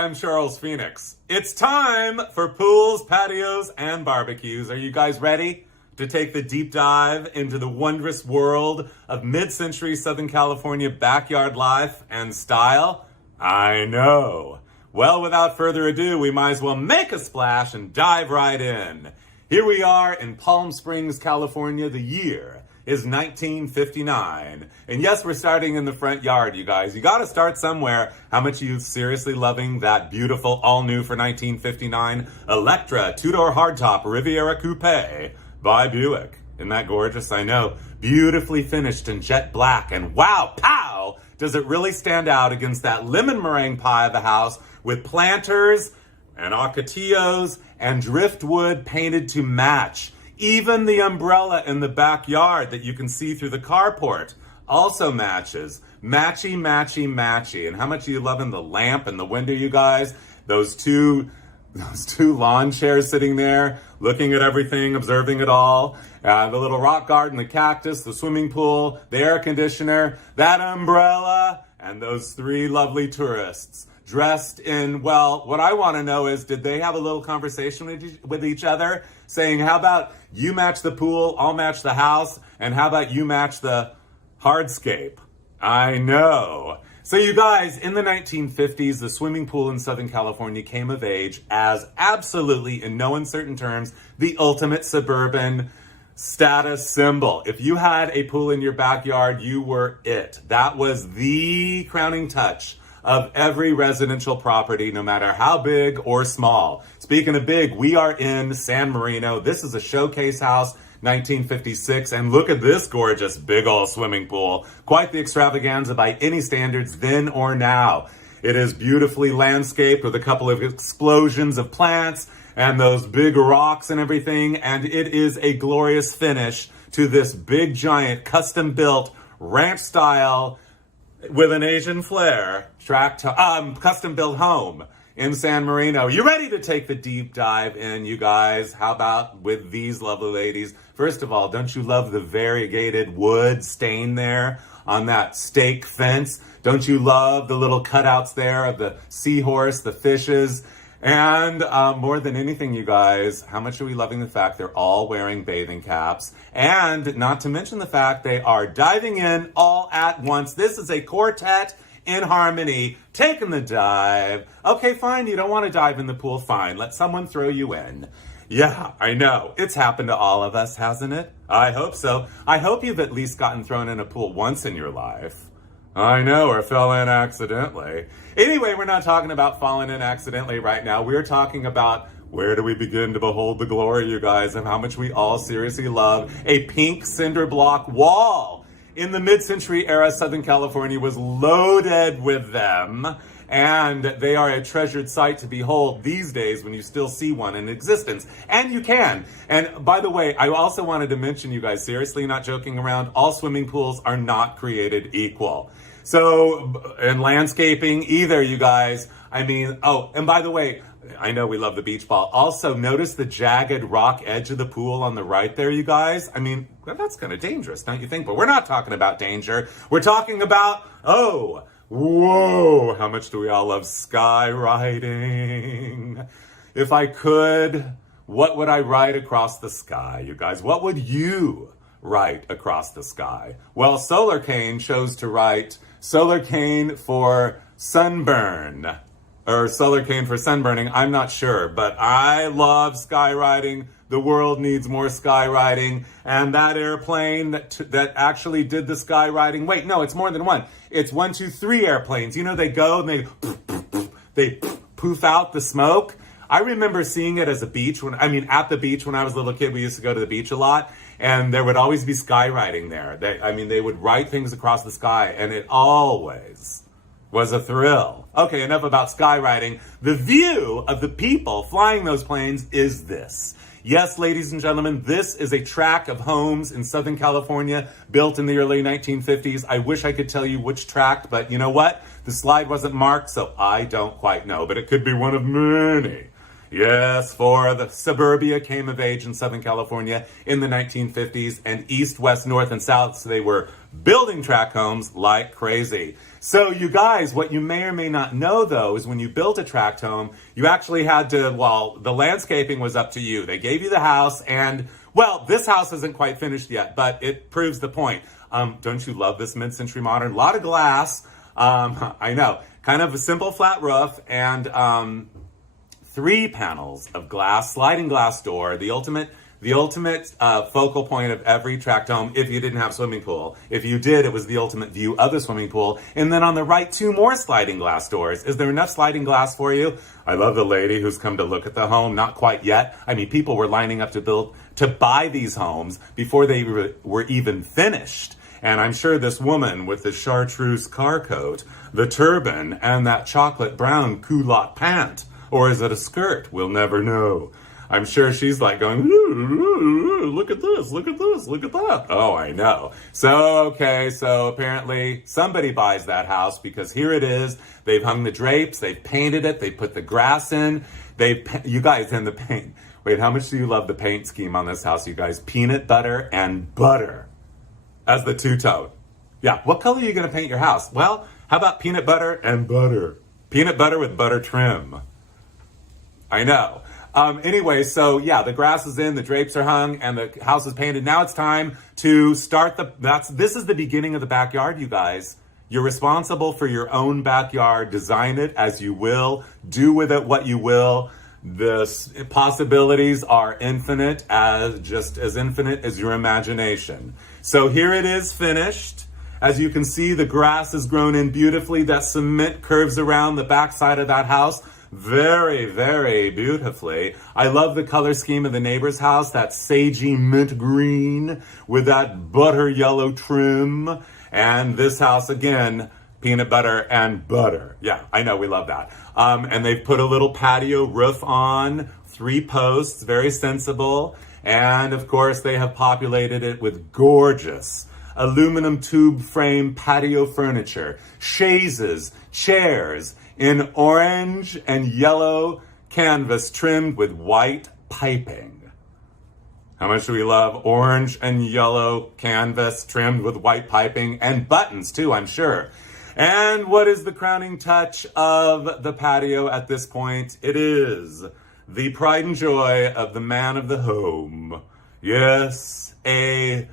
Hi, I'm Charles Phoenix. It's time for pools, patios, and barbecues. Are you guys ready to take the deep dive into the wondrous world of mid-century Southern California backyard life and style? I know. Well, without further ado, we might as well make a splash and dive right in. Here we are in Palm Springs, California. The year is 1959. And yes, we're starting in the front yard, you guys. You gotta start somewhere. How much are you seriously loving that beautiful, all new for 1959 Electra two-door hardtop Riviera Coupe by Buick? Isn't that gorgeous? I know. Beautifully finished in jet black. And wow, pow! Does it really stand out against that lemon meringue pie of a house with planters and ocotillos and driftwood painted to match. Even the umbrella in the backyard that you can see through the carport also matches. Matchy, matchy, matchy. And how much are you loving the lamp and the window, you guys? Those two lawn chairs sitting there, looking at everything, observing it all. The little rock garden, the cactus, the swimming pool, the air conditioner, that umbrella, and those three lovely tourists dressed in, well, what I want to know is, did they have a little conversation with each other saying, how about you match the pool, I'll match the house, and how about you match the hardscape? I know. So you guys, in the 1950s, the swimming pool in Southern California came of age as absolutely, in no uncertain terms, the ultimate suburban status symbol. If you had a pool in your backyard, you were it. That was the crowning touch of every residential property, no matter how big or small. Speaking of big, we are in San Marino. This is a showcase house, 1956, and look at this gorgeous big old swimming pool. Quite the extravaganza by any standards then or now. It is beautifully landscaped with a couple of explosions of plants and those big rocks and everything, and it is a glorious finish to this big giant custom-built ranch style with an Asian flair custom-built home in San Marino. You ready to take the deep dive in, you guys? How about with these lovely ladies? First of all, don't you love the variegated wood stain there on that stake fence? Don't you love the little cutouts there of the seahorse, the fishes? And more than anything, you guys, how much are we loving the fact they're all wearing bathing caps? And not to mention the fact they are diving in all at once. This is a quartet in harmony, taking the dive. Okay, fine, you don't want to dive in the pool, fine. Let someone throw you in. Yeah, I know. It's happened to all of us, hasn't it? I hope so. I hope you've at least gotten thrown in a pool once in your life. I know, or fell in accidentally. Anyway, we're not talking about falling in accidentally right now. We're talking about where do we begin to behold the glory, you guys, and how much we all seriously love a pink cinder block wall. In the mid-century era, Southern California was loaded with them, and they are a treasured sight to behold these days when you still see one in existence. And you can. And by the way, I also wanted to mention, you guys, seriously, not joking around, all swimming pools are not created equal. So, in landscaping, either, you guys. I mean, oh, and by the way, I know we love the beach ball. Also, notice the jagged rock edge of the pool on the right there, you guys. I mean, well, that's kind of dangerous, don't you think? But we're not talking about danger. We're talking about, oh, whoa, how much do we all love skywriting? If I could, what would I write across the sky, you guys? What would you write across the sky? Well, Solar Cane chose to write Solar Cane for sunburn, or Solar Cane for sunburning, I'm not sure, but I love skywriting. The world needs more skywriting, and that airplane that actually did the skywriting, wait, no, it's more than one. It's 1, 2, 3 airplanes. You know, they go and they poof out the smoke. I remember seeing it as at the beach when I was a little kid. We used to go to the beach a lot, and there would always be skywriting there. They would write things across the sky, and it always was a thrill. Okay, enough about skywriting. The view of the people flying those planes is this. Yes, ladies and gentlemen, this is a tract of homes in Southern California built in the early 1950s. I wish I could tell you which tract, but you know what? The slide wasn't marked, so I don't quite know, but it could be one of many. Yes, for the suburbia came of age in Southern California in the 1950s, and east, west, north, and south, so they were building tract homes like crazy. So you guys, what you may or may not know though, is when you built a tract home, you actually had to, well, the landscaping was up to you. They gave you the house, and well, this house isn't quite finished yet, but it proves the point. Don't you love this mid-century modern? A lot of glass. I know. Kind of a simple flat roof, and 3 panels of glass, sliding glass door, the ultimate focal point of every tract home if you didn't have swimming pool. If you did, it was the ultimate view of the swimming pool. And then on the right, 2 more sliding glass doors. Is there enough sliding glass for you? I love the lady who's come to look at the home. Not quite yet. I mean, people were lining up to buy these homes before they were even finished. And I'm sure this woman with the chartreuse car coat, the turban, and that chocolate brown culotte pant, or is it a skirt? We'll never know. I'm sure she's like going, ooh, look at this, look at this, look at that. Oh, I know. So apparently somebody buys that house because here it is. They've hung the drapes, they've painted it, they put the grass in, you guys, in the paint. Wait, how much do you love the paint scheme on this house, you guys? Peanut butter and butter as the two-tone. Yeah, what color are you going to paint your house? Well, how about peanut butter and butter? Peanut butter with butter trim. I know. Anyway, so yeah, the grass is in, the drapes are hung, and the house is painted. Now it's time to start this is the beginning of the backyard, you guys. You're responsible for your own backyard. Design it as you will. Do with it what you will. The possibilities are infinite, just as infinite as your imagination. So here it is finished. As you can see, the grass has grown in beautifully. That cement curves around the backside of that house very, very beautifully. I love the color scheme of the neighbor's house, that sagey mint green with that butter yellow trim. And this house, again, peanut butter and butter. Yeah, I know, we love that. And they've put a little patio roof on, 3 posts, very sensible. And of course, they have populated it with gorgeous aluminum tube frame patio furniture, chaises, chairs in orange and yellow canvas trimmed with white piping. How much do we love orange and yellow canvas trimmed with white piping and buttons too, I'm sure. And what is the crowning touch of the patio at this point? It is the pride and joy of the man of the home. Yes, a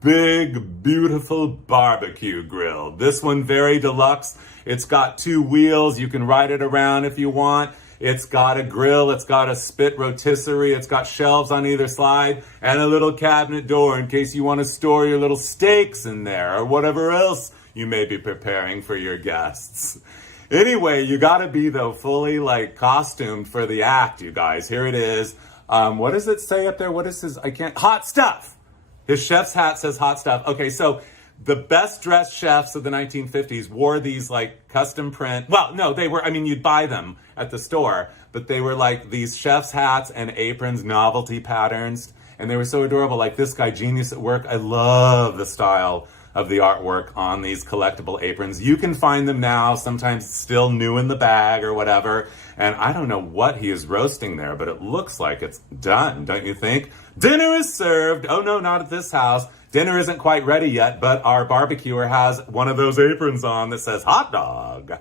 big, beautiful barbecue grill. This one very deluxe. It's got 2 wheels. You can ride it around if you want. It's got a grill. It's got a spit rotisserie. It's got shelves on either side and a little cabinet door in case you want to store your little steaks in there or whatever else you may be preparing for your guests. Anyway, you got to be, though, fully costumed for the act, you guys. Here it is. What does it say up there? What is his? Hot stuff. His chef's hat says hot stuff. Okay, so the best dressed chefs of the 1950s wore these custom print. Well, no, they were, you'd buy them at the store, but they were these chef's hats and aprons, novelty patterns, and they were so adorable. Like this guy, Genius at Work. I love the style of the artwork on these collectible aprons. You can find them now, sometimes still new in the bag or whatever. And I don't know what he is roasting there, but it looks like it's done, don't you think? Dinner is served. Oh no, not at this house. Dinner isn't quite ready yet, but our barbecuer has one of those aprons on that says hot dog.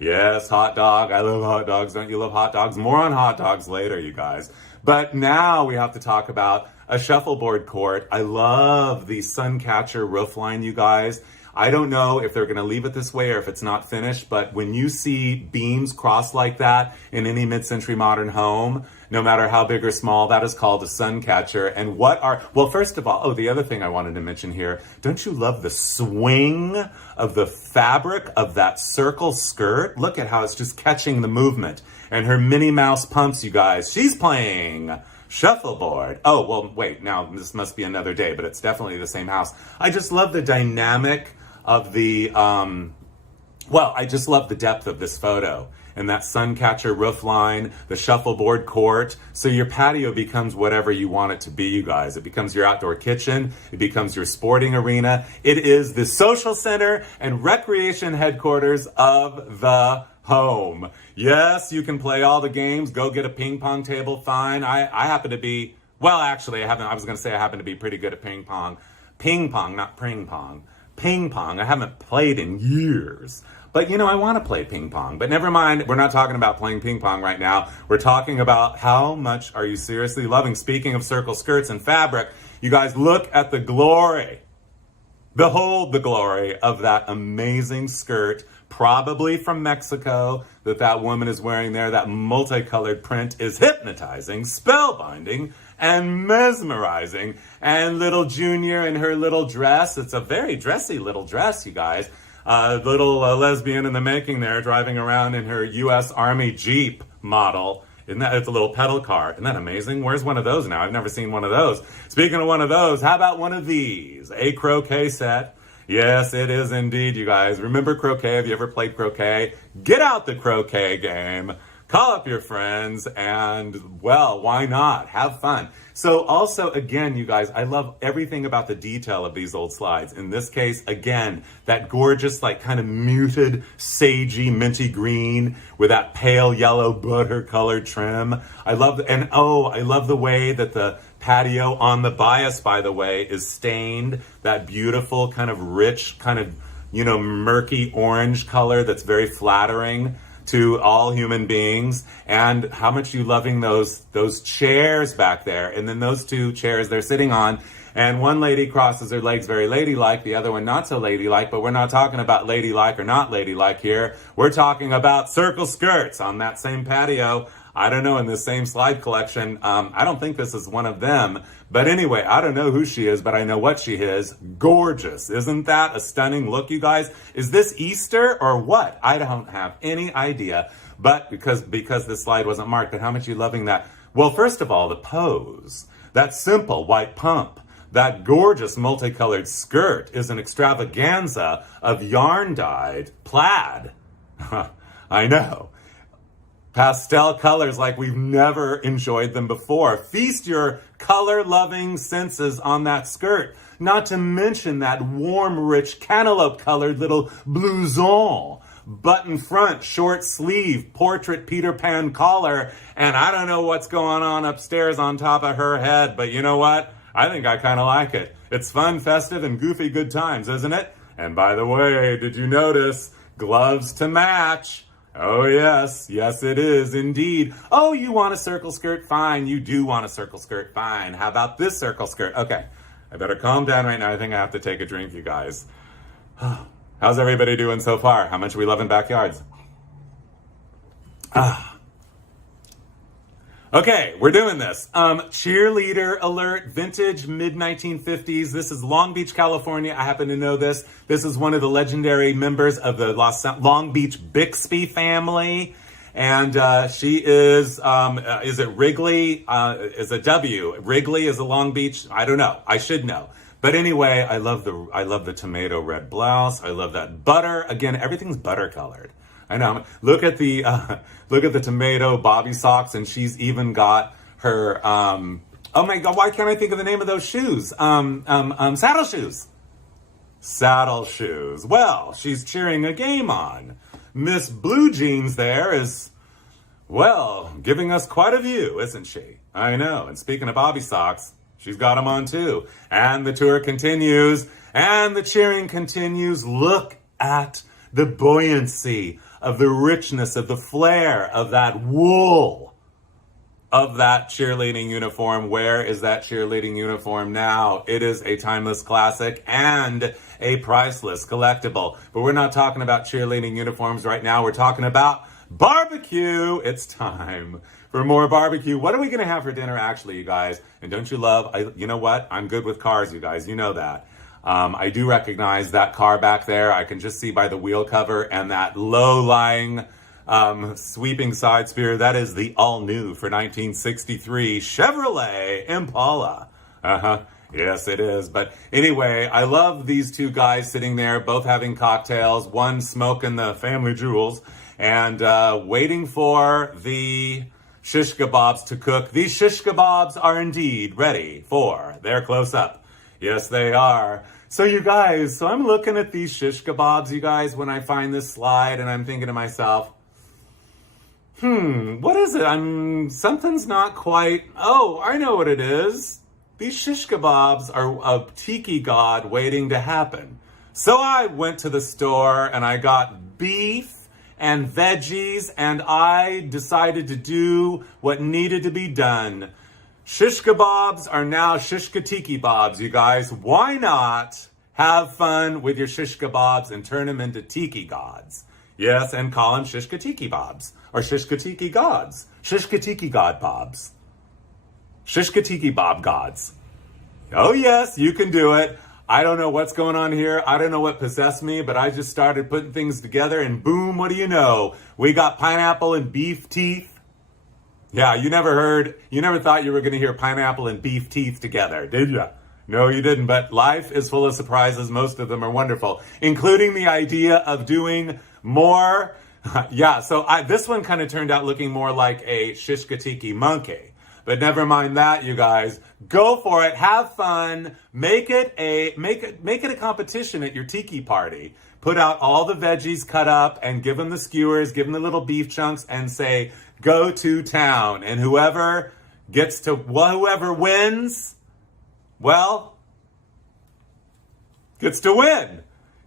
Yes, hot dog. I love hot dogs. Don't you love hot dogs? More on hot dogs later, you guys. But now we have to talk about a shuffleboard court. I love the Suncatcher roofline, you guys. I don't know if they're going to leave it this way or if it's not finished, but when you see beams crossed like that in any mid-century modern home, no matter how big or small, that is called a Suncatcher. And well, first of all, the other thing I wanted to mention here, don't you love the swing of the fabric of that circle skirt? Look at how it's just catching the movement. And her Minnie Mouse pumps, you guys. She's playing shuffleboard. Oh, well, wait, now this must be another day, but it's definitely the same house. I just love the dynamic of the, I just love the depth of this photo. And that Suncatcher roofline, the shuffleboard court. So your patio becomes whatever you want it to be, you guys. It becomes your outdoor kitchen. It becomes your sporting arena. It is the social center and recreation headquarters of the home. Yes, you can play all the games. Go get a ping pong table, fine. I happen to be, well, actually, I was going to say I happen to be pretty good at ping pong. Ping pong, not pring pong. Ping pong. I haven't played in years. But, you know, I want to play ping pong. But never mind, we're not talking about playing ping pong right now. We're talking about how much are you seriously loving. Speaking of circle skirts and fabric, you guys look at the glory. Behold the glory of that amazing skirt, probably from Mexico, that woman is wearing there. That multicolored print is hypnotizing, spellbinding, and mesmerizing. And little Junior in her little dress. It's a very dressy little dress, you guys. Little lesbian in the making there, driving around in her U.S. Army Jeep model. It's a little pedal car. Isn't that amazing? Where's one of those now? I've never seen one of those. Speaking of one of those, how about one of these? A croquet set. Yes, it is indeed, you guys. Remember croquet? Have you ever played croquet? Get out the croquet game. Call up your friends and, well, why not? Have fun. So also, again, you guys, I love everything about the detail of these old slides. In this case, again, that gorgeous, like kind of muted, sagey, minty green with that pale yellow butter-colored trim. I love the way that the patio on the bias, by the way, is stained. That beautiful kind of rich, kind of, you know, murky orange color that's very flattering to all human beings. And how much you loving those chairs back there. And then those two chairs they're sitting on. And one lady crosses her legs very ladylike, the other one not so ladylike, but we're not talking about ladylike or not ladylike here. We're talking about circle skirts on that same patio. I don't know, in this same slide collection. I don't think this is one of them. But anyway, I don't know who she is, but I know what she is. Gorgeous. Isn't that a stunning look, you guys? Is this Easter or what? I don't have any idea. But because this slide wasn't marked, but how much are you loving that? Well, first of all, the pose. That simple white pump. That gorgeous multicolored skirt is an extravaganza of yarn-dyed plaid. I know. Pastel colors like we've never enjoyed them before. Feast your color-loving senses on that skirt. Not to mention that warm, rich, cantaloupe-colored little blouson. Button front, short sleeve, portrait Peter Pan collar. And I don't know what's going on upstairs on top of her head, but you know what? I think I kind of like it. It's fun, festive, and goofy good times, isn't it? And by the way, did you notice? Gloves to match. Oh, yes. Yes, it is indeed. Oh, you want a circle skirt? Fine. You do want a circle skirt? Fine. How about this circle skirt? Okay. I better calm down right now. I think I have to take a drink, you guys. How's everybody doing so far? How much are we loving backyards? Okay, we're doing this. Cheerleader alert, vintage mid-1950s. This is Long Beach, California. I happen to know this. This is one of the legendary members of the Long Beach Bixby family. And she is it Wrigley? Is a W. Wrigley is a Long Beach. I don't know. I should know. But anyway, I love the tomato red blouse. I love that butter. Again, everything's butter colored. I know. Look at the tomato bobby socks, and she's even got her. Oh my God! Why can't I think of the name of those shoes? Saddle shoes. Saddle shoes. Well, she's cheering a game on. Miss Blue Jeans there is, well, giving us quite a view, isn't she? I know. And speaking of bobby socks, she's got them on too. And the tour continues, and the cheering continues. Look at the buoyancy of the richness, of the flair, of that wool, of that cheerleading uniform. Where is that cheerleading uniform now? It is a timeless classic and a priceless collectible. But we're not talking about cheerleading uniforms right now. We're talking about barbecue. It's time for more barbecue. What are we going to have for dinner, actually, you guys? And don't you love, you know what? I'm good with cars, you guys. You know that. I do recognize that car back there. I can just see by the wheel cover and that low-lying sweeping side spear. That is the all-new for 1963 Chevrolet Impala. Yes, it is. But anyway, I love these two guys sitting there, both having cocktails, one smoking the family jewels, and waiting for the shish kebabs to cook. These shish kebabs are indeed ready for their close-up. Yes, they are. So you guys, I'm looking at these shish kebabs, you guys, when I find this slide, and I'm thinking to myself, What is it? Something's not quite. Oh, I know what it is. These shish kebabs are a Tiki god waiting to happen. So I went to the store and I got beef and veggies, and I decided to do what needed to be done. Shish kebabs are now shishka tiki bobs, you guys. Why not have fun with your shish kebabs and turn them into tiki gods? Yes, and call them shishka tiki bobs or shishka tiki gods. Shishka tiki god bobs. Shishka tiki bob gods. Oh yes, you can do it. I don't know what's going on here. I don't know what possessed me, but I just started putting things together and boom, what do you know? We got pineapple and beef teeth. Yeah, you never thought you were going to hear pineapple and beef teeth together, did you? No, you didn't, but life is full of surprises. Most of them are wonderful, including the idea of doing more. Yeah, so this one kind of turned out looking more like a shishka tiki monkey. But never mind that, you guys. Go for it. Have fun. Make it a competition at your tiki party. Put out all the veggies cut up and give them the skewers, give them the little beef chunks, and say, go to town. And whoever wins, well, gets to win.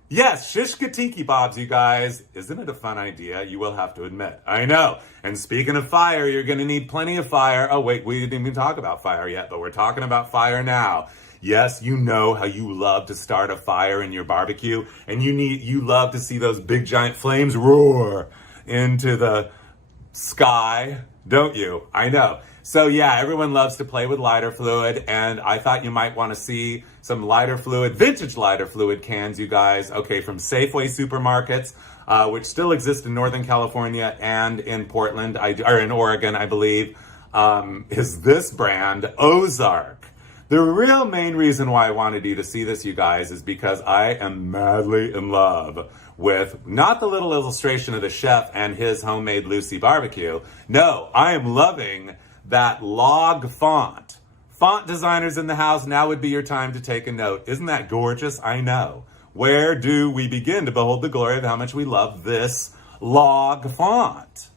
Yes, shishka tiki bobs, you guys. Isn't it a fun idea? You will have to admit. I know. And speaking of fire, you're going to need plenty of fire. Oh, wait, we didn't even talk about fire yet, but we're talking about fire now. Yes, you know how you love to start a fire in your barbecue, and you love to see those big giant flames roar into the sky, don't you? I know. So yeah, everyone loves to play with lighter fluid, and I thought you might want to see some lighter fluid, vintage lighter fluid cans, you guys. Okay, from Safeway supermarkets, which still exist in Northern California and in Portland, or in Oregon, I believe, is this brand, Ozark. The real main reason why I wanted you to see this, you guys, is because I am madly in love with not the little illustration of the chef and his homemade Lucy barbecue. No, I am loving that log font. Font designers in the house, now would be your time to take a note. Isn't that gorgeous? I know. Where do we begin to behold the glory of how much we love this log font?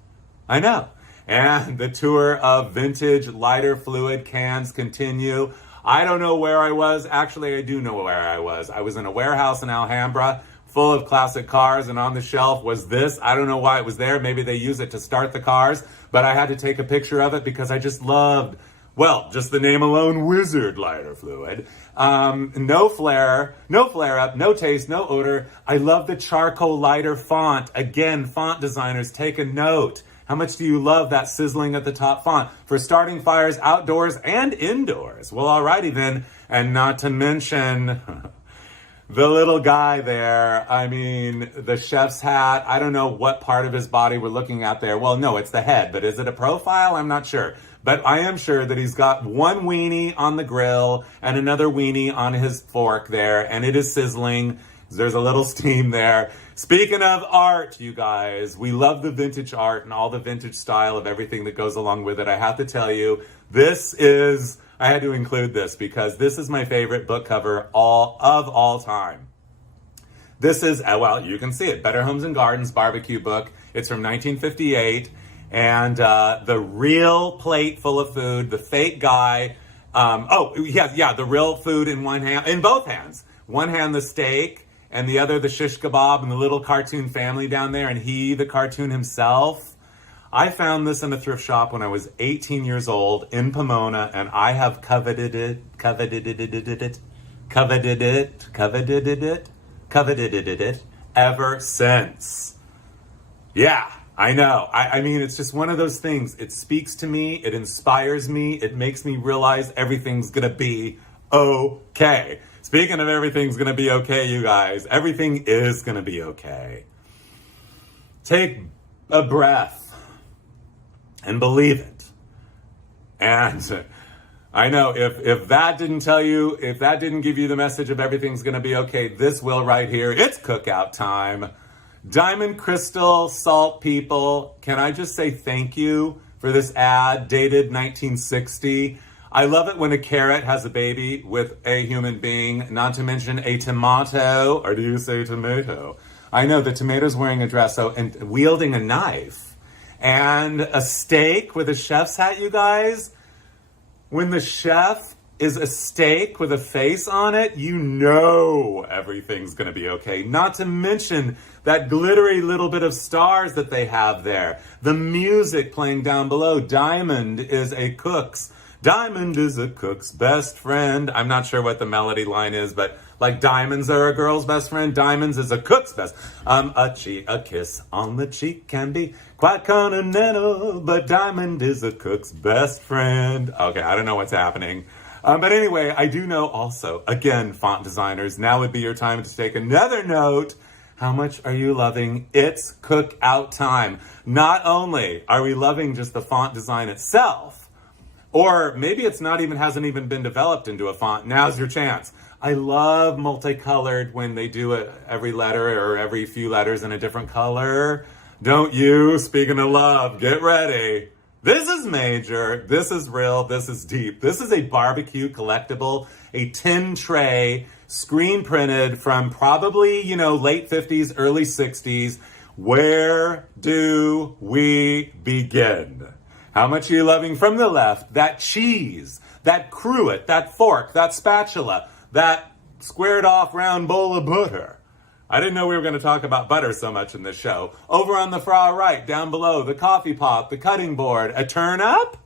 I know. And the tour of vintage lighter fluid cans continue. I don't know where I was. Actually, I do know where I was. I was in a warehouse in Alhambra full of classic cars, and on the shelf was this. I don't know why it was there. Maybe they use it to start the cars, but I had to take a picture of it because I just loved, well, just the name alone, Wizard lighter fluid. No flare up, no taste, no odor. I love the charcoal lighter font. Again, font designers, take a note. How much do you love that sizzling at the top font for starting fires outdoors and indoors? Well, alrighty then. And not to mention the little guy there. I mean, the chef's hat. I don't know what part of his body we're looking at there. Well, no, it's the head, but is it a profile? I'm not sure. But I am sure that he's got one weenie on the grill and another weenie on his fork there, and it is sizzling. There's a little steam there. Speaking of art, you guys, we love the vintage art and all the vintage style of everything that goes along with it. I have to tell you, I had to include this because this is my favorite book cover of all time. This is, well, you can see it, Better Homes and Gardens barbecue book. It's from 1958. And the real plate full of food, the fake guy. The real food in both hands. One hand, the steak, and the other, the shish kebab, and the little cartoon family down there, and he, the cartoon himself. I found this in a thrift shop when I was 18 years old in Pomona, and I have coveted it ever since. Yeah, I know. I mean, it's just one of those things. It speaks to me. It inspires me. It makes me realize everything's going to be okay. Speaking of everything's going to be okay, you guys, everything is going to be okay. Take a breath and believe it. And I know if that didn't give you the message of everything's going to be okay, this will right here. It's cookout time. Diamond Crystal Salt people, can I just say thank you for this ad dated 1960? I love it when a carrot has a baby with a human being, not to mention a tomato, or do you say tomato? I know the tomato's wearing a dress and wielding a knife. and a steak with a chef's hat, you guys. When the chef is a steak with a face on it, you know everything's gonna be okay. Not to mention that glittery little bit of stars that they have there. The music playing down below. Diamond is a cook's best friend. I'm not sure what the melody line is, but like diamonds are a girl's best friend, diamonds is a cook's best. A kiss on the cheek can be quite continental, but diamond is a cook's best friend. Okay, I don't know what's happening. But anyway, I do know also, again, font designers, now would be your time to take another note. How much are you loving It's Cookout Time? Not only are we loving just the font design itself, or maybe it's not even, hasn't even been developed into a font. Now's your chance. I love multicolored when they do it, every letter or every few letters in a different color. Don't you? Speaking of love, get ready. This is major, this is real, this is deep. This is a barbecue collectible, a tin tray, screen printed from probably, late 50s, early 60s. Where do we begin? How much are you loving from the left? That cheese, that cruet, that fork, that spatula, that squared off round bowl of butter. I didn't know we were going to talk about butter so much in this show. Over on the far right, down below, the coffee pot, the cutting board, a turnip?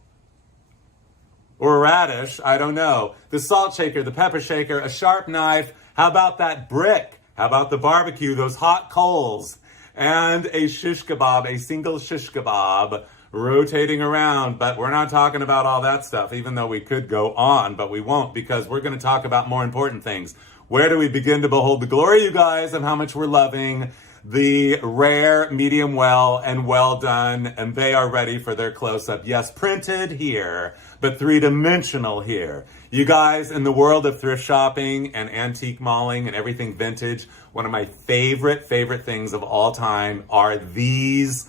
Or a radish, I don't know. The salt shaker, the pepper shaker, a sharp knife. How about that brick? How about the barbecue, those hot coals? And a shish kebab, a single shish kebab rotating around. But we're not talking about all that stuff, even though we could go on, but we won't, because we're going to talk about more important things. Where do we begin to behold the glory, you guys, of how much we're loving the rare, medium well, and well done, and they are ready for their close-up. Yes, printed here, but three-dimensional here. You guys, in the world of thrift shopping and antique malling and everything vintage, one of my favorite things of all time are these.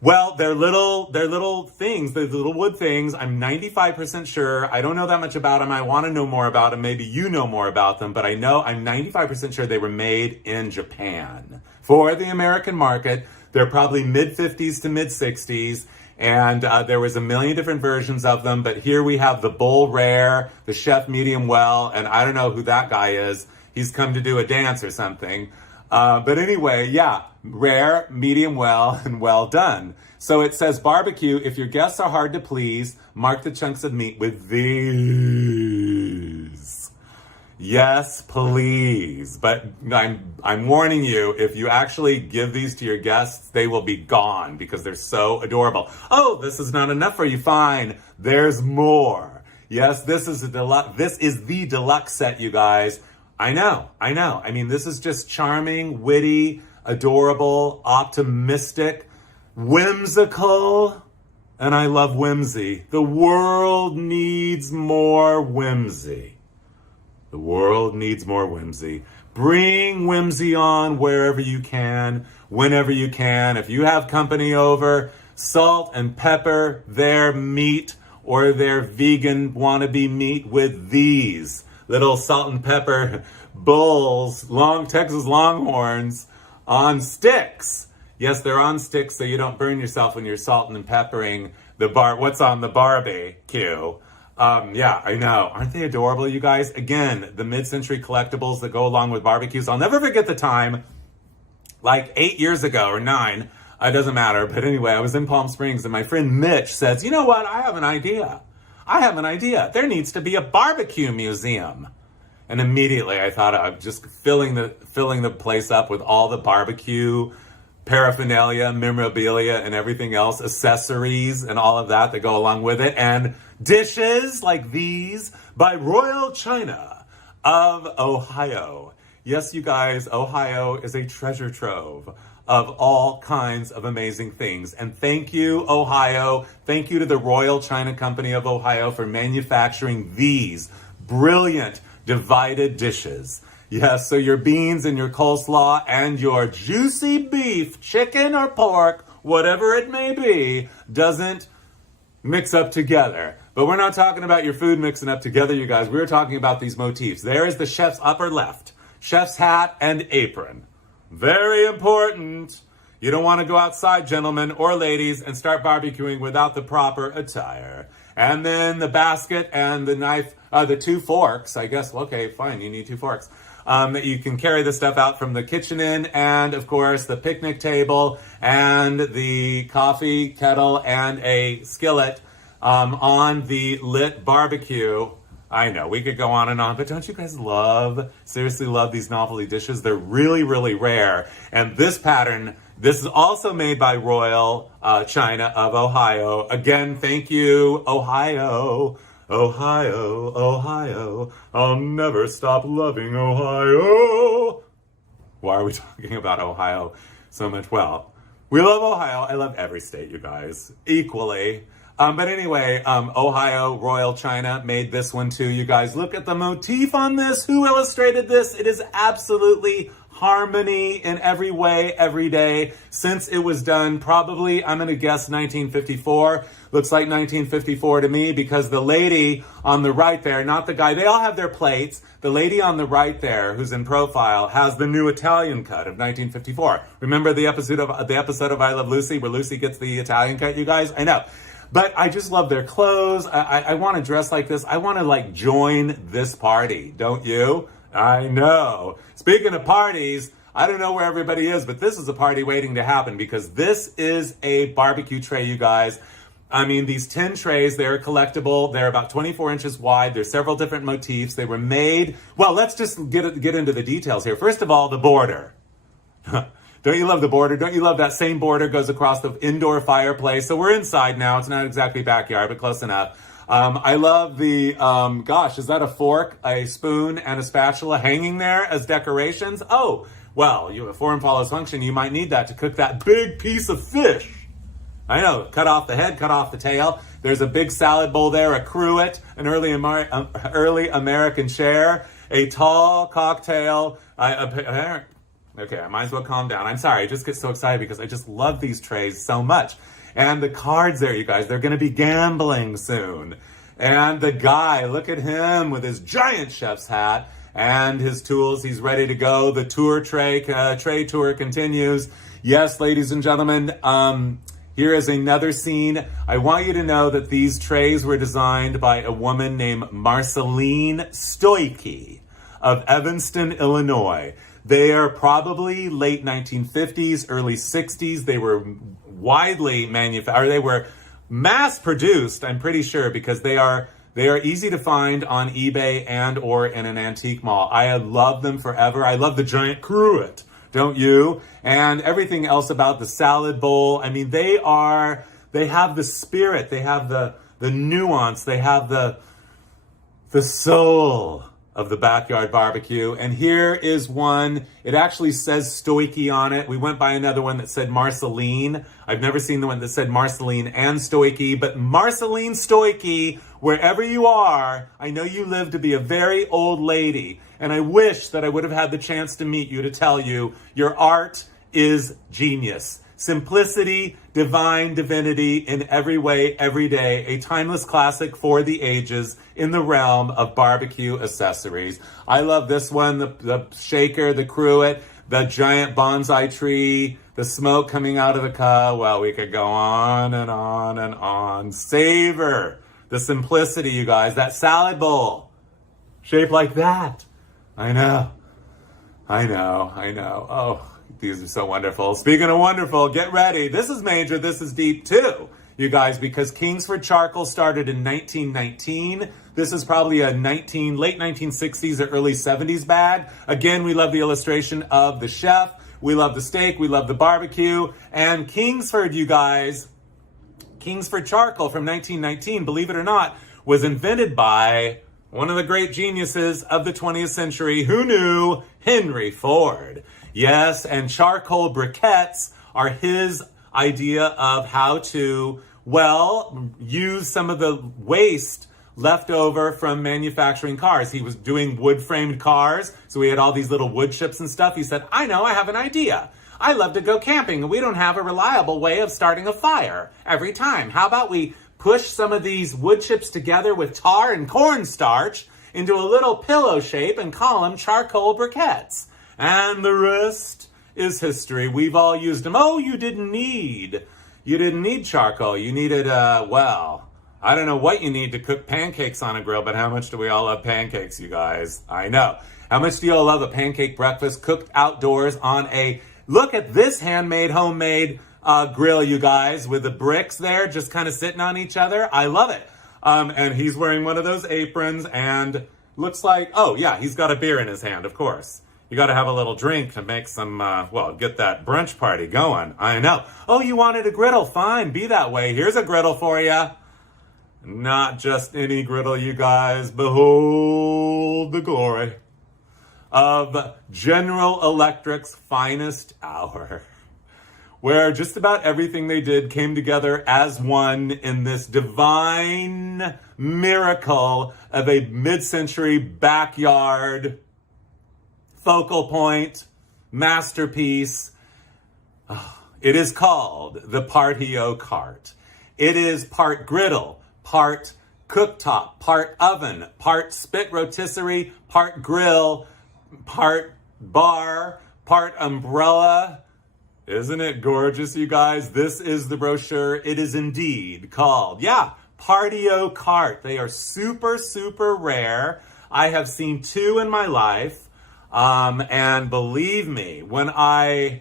Well, they're little things, they're little wood things. I'm 95% sure. I don't know that much about them. I want to know more about them. Maybe you know more about them, but I know I'm 95% sure they were made in Japan for the American market. They're probably mid-50s to mid-60s, and there was a million different versions of them, but here we have the Bull Rare, the Chef Medium Well, and I don't know who that guy is. He's come to do a dance or something. But anyway, yeah, rare, medium well, and well done. So it says barbecue. If your guests are hard to please, mark the chunks of meat with these. Yes, please. But I'm warning you, if you actually give these to your guests, they will be gone because they're so adorable. Oh, this is not enough for you. Fine. There's more. Yes, this is the deluxe set, you guys. I know. I mean, this is just charming, witty, adorable, optimistic, whimsical, and I love whimsy. The world needs more whimsy. The world needs more whimsy. Bring whimsy on wherever you can, whenever you can. If you have company over, salt and pepper their meat or their vegan wannabe meat with these little salt and pepper bulls, long Texas Longhorns on sticks. Yes, they're on sticks so you don't burn yourself when you're salting and peppering what's on the barbecue. Yeah, I know. Aren't they adorable, you guys? Again, the mid-century collectibles that go along with barbecues. I'll never forget the time, like 8 years ago or 9, it doesn't matter. But anyway, I was in Palm Springs and my friend Mitch says, you know what? I have an idea. There needs to be a barbecue museum. And immediately I thought of just filling the place up with all the barbecue paraphernalia, memorabilia, and everything else, accessories and all of that go along with it, and dishes like these by Royal China of Ohio. Yes, you guys, Ohio is a treasure trove of all kinds of amazing things. And thank you, Ohio. Thank you to the Royal China Company of Ohio for manufacturing these brilliant divided dishes. Yes, so your beans and your coleslaw and your juicy beef, chicken or pork, whatever it may be, doesn't mix up together. But we're not talking about your food mixing up together, you guys. We're talking about these motifs. There is the chef's upper left, chef's hat and apron. Very important. You don't want to go outside, gentlemen or ladies, and start barbecuing without the proper attire. And then the basket and the knife, the 2 forks, I guess. Okay, fine, you need 2 forks. That you can carry the stuff out from the kitchen in, and of course the picnic table and the coffee kettle and a skillet on the lit barbecue. I know, we could go on and on, but don't you guys seriously love these novelty dishes? They're really, really rare. And this pattern, this is also made by Royal China of Ohio. Again, thank you, Ohio. Ohio, Ohio, I'll never stop loving Ohio. Why are we talking about Ohio so much? Well, we love Ohio. I love every state, you guys, equally. But anyway, Ohio Royal China made this one too, you guys. Look at the motif on this. Who illustrated this? It is absolutely harmony in every way, every day, since it was done probably, I'm going to guess 1954. Looks like 1954 to me, because the lady on the right there, not the guy, they all have their plates. The lady on the right there, who's in profile, has the new Italian cut of 1954. Remember the episode of I Love Lucy, where Lucy gets the Italian cut, you guys? I know. But I just love their clothes. I want to dress like this. I want to join this party, don't you? I know. Speaking of parties, I don't know where everybody is, but this is a party waiting to happen, because this is a barbecue tray, you guys. I mean, these 10 trays, they're collectible. They're about 24 inches wide. There's several different motifs. They were made. Well, let's just get into the details here. First of all, the border. Don't you love the border? Don't you love that same border goes across the indoor fireplace? So we're inside now. It's not exactly backyard, but close enough. I love the, gosh, is that a fork, a spoon, and a spatula hanging there as decorations? Oh, well, form follows function. You might need that to cook that big piece of fish. I know, cut off the head, cut off the tail. There's a big salad bowl there, a cruet, an early American chair, a tall cocktail. Okay, I might as well calm down. I'm sorry, I just get so excited because I just love these trays so much. And the cards there, you guys, they're going to be gambling soon. And the guy, look at him with his giant chef's hat and his tools. He's ready to go. The tray tour continues. Yes, ladies and gentlemen, here is another scene. I want you to know that these trays were designed by a woman named Marceline Stoicki of Evanston, Illinois. They are probably late 1950s, early 60s. They were widely manufactured. They were mass produced, I'm pretty sure, because they are easy to find on eBay and or in an antique mall. I love them forever. I love the giant cruet, don't you? And everything else about the salad bowl. I mean, they have the spirit, they have the nuance, they have the soul of the backyard barbecue. And here is one. It actually says Stoicki on it. We went by another one that said Marceline. I've never seen the one that said Marceline and Stoicki, but Marceline Stoicki, wherever you are, I know you live to be a very old lady, and I wish that I would have had the chance to meet you to tell you your art is genius. Simplicity, divine divinity in every way, every day. A timeless classic for the ages in the realm of barbecue accessories. I love this one, the shaker, the cruet, the giant bonsai tree, the smoke coming out of the cup. Well, we could go on and on and on. Savor the simplicity, you guys. That salad bowl shaped like that. I know. Oh, these are so wonderful. Speaking of wonderful, get ready. This is major. This is deep too, you guys, because Kingsford Charcoal started in 1919. This is probably a late 1960s or early 70s bag. Again, we love the illustration of the chef. We love the steak. We love the barbecue. And Kingsford, you guys, Kingsford Charcoal from 1919, believe it or not, was invented by one of the great geniuses of the 20th century. Who knew? Henry Ford. Yes, and charcoal briquettes are his idea of how to, well, use some of the waste left over from manufacturing cars. He was doing wood-framed cars, so we had all these little wood chips and stuff. He said, I have an idea. I love to go camping, and we don't have a reliable way of starting a fire every time. How about we push some of these wood chips together with tar and cornstarch into a little pillow shape and call them charcoal briquettes? And the rest is history. We've all used them. Oh, you didn't need charcoal. You needed, well, I don't know what you need to cook pancakes on a grill, but how much do we all love pancakes, you guys? I know. How much do you all love a pancake breakfast cooked outdoors on a, look at this handmade, homemade grill, you guys, with the bricks there just kind of sitting on each other. I love it. And he's wearing one of those aprons and looks like, oh yeah, he's got a beer in his hand, of course. You got to have a little drink to make some, well, get that brunch party going. I know. Oh, you wanted a griddle? Fine, be that way. Here's a griddle for you. Not just any griddle, you guys. Behold the glory of General Electric's finest hour, where just about everything they did came together as one in this divine miracle of a mid-century backyard focal point, masterpiece. It is called the Patio cart. It is part griddle, part cooktop, part oven, part spit rotisserie, part grill, part bar, part umbrella. Isn't it gorgeous, you guys? This is the brochure. It is indeed called, Patio cart. They are super, super rare. I have seen two in my life. And believe me, when I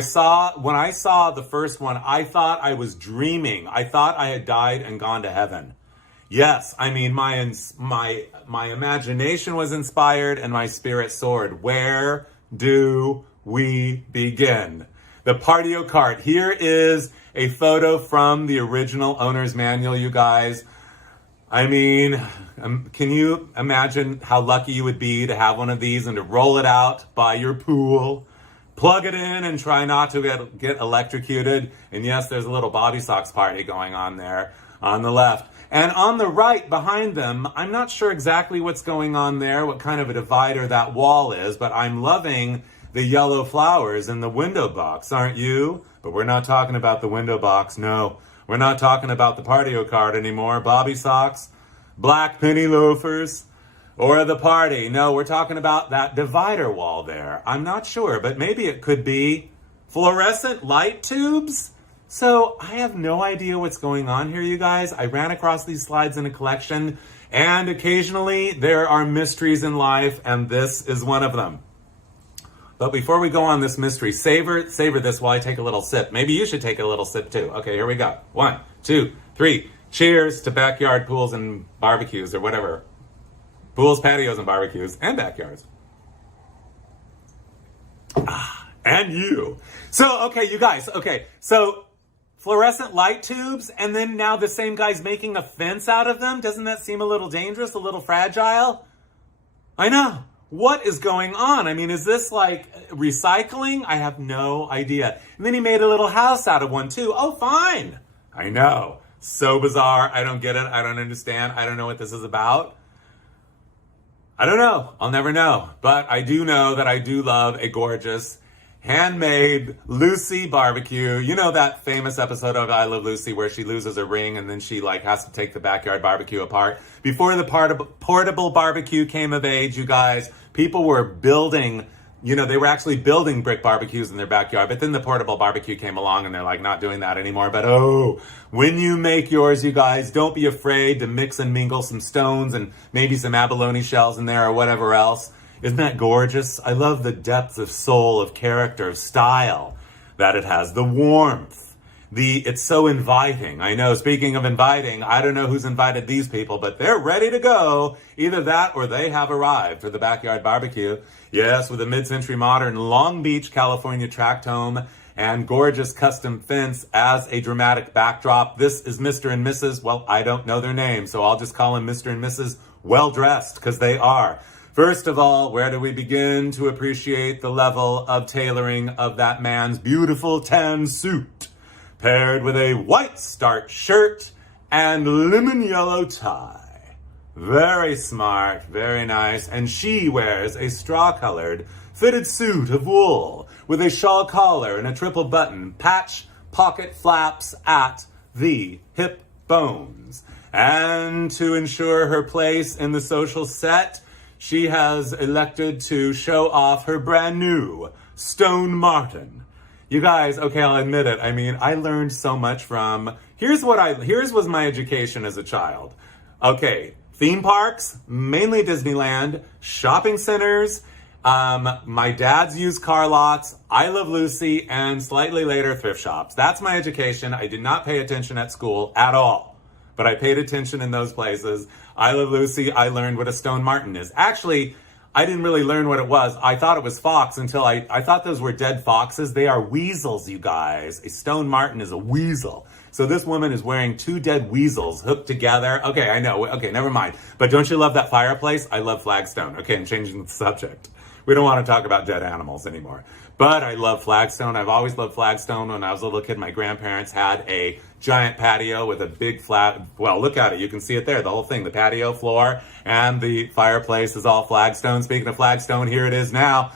saw the first one, I thought I was dreaming. I thought I had died and gone to heaven. Yes, I mean, my imagination was inspired and my spirit soared. Where do we begin? The Patio cart. Here is a photo from the original owner's manual, you guys. I mean, can you imagine how lucky you would be to have one of these and to roll it out by your pool, plug it in and try not to get electrocuted. And yes, there's a little Bobby Sox party going on there on the left. And on the right behind them, I'm not sure exactly what's going on there, what kind of a divider that wall is, but I'm loving the yellow flowers in the window box, aren't you? But we're not talking about the window box, no. We're not talking about the Patio card anymore. Bobby socks, black penny loafers, or the party. No, we're talking about that divider wall there. I'm not sure, but maybe it could be fluorescent light tubes. So I have no idea what's going on here, you guys. I ran across these slides in a collection, and occasionally there are mysteries in life, and this is one of them. But before we go on this mystery, savor this while I take a little sip. Maybe you should take a little sip too. Okay, here we go. 1, 2, 3. Cheers to backyard pools and barbecues or whatever. Pools, patios, and barbecues, and backyards. And you. So, okay, you guys. Okay, so fluorescent light tubes, and then now the same guy's making a fence out of them? Doesn't that seem a little dangerous, a little fragile? I know. What is going on? I mean, is this like recycling? I have no idea. And then he made a little house out of one too. Oh, fine. I know. So bizarre. I don't get it. I don't understand. I don't know what this is about. I don't know. I'll never know. But I do know that I do love a gorgeous handmade Lucy barbecue. You know that famous episode of I Love Lucy where she loses her ring and then she like has to take the backyard barbecue apart. Before the portable barbecue came of age, you guys, people were building, they were actually building brick barbecues in their backyard, but then the portable barbecue came along and they're like not doing that anymore. But when you make yours, you guys, don't be afraid to mix and mingle some stones and maybe some abalone shells in there or whatever else. Isn't that gorgeous? I love the depth of soul, of character, of style that it has. The warmth. It's so inviting. I know, speaking of inviting, I don't know who's invited these people, but they're ready to go. Either that or they have arrived for the backyard barbecue. Yes, with a mid-century modern Long Beach, California tract home and gorgeous custom fence as a dramatic backdrop. This is Mr. and Mrs. Well, I don't know their name, so I'll just call them Mr. and Mrs. Well-dressed, because they are. First of all, where do we begin to appreciate the level of tailoring of that man's beautiful tan suit, paired with a white starch shirt and lemon yellow tie? Very smart, very nice. And she wears a straw-colored fitted suit of wool with a shawl collar and a triple button, patch pocket flaps at the hip bones. And to ensure her place in the social set, she has elected to show off her brand new Stone Martin. You guys, okay, I'll admit it. I mean, I learned so much from, here's was my education as a child. Okay, theme parks, mainly Disneyland, shopping centers, my dad's used car lots, I Love Lucy, and slightly later thrift shops. That's my education. I did not pay attention at school at all, but I paid attention in those places. I Love Lucy, I learned what a Stone Martin is. Actually, I didn't really learn what it was. I thought it was fox until I thought those were dead foxes. They are weasels, you guys. A Stone Martin is a weasel. So this woman is wearing 2 dead weasels hooked together. Okay, I know. Okay, never mind. But don't you love that fireplace? I love Flagstone. Okay, I'm changing the subject. We don't want to talk about dead animals anymore. But I love Flagstone. I've always loved Flagstone. When I was a little kid, my grandparents had a giant patio with a big flat, well, look at it. You can see it there, the whole thing, the patio floor, and the fireplace is all Flagstone. Speaking of Flagstone, here it is now.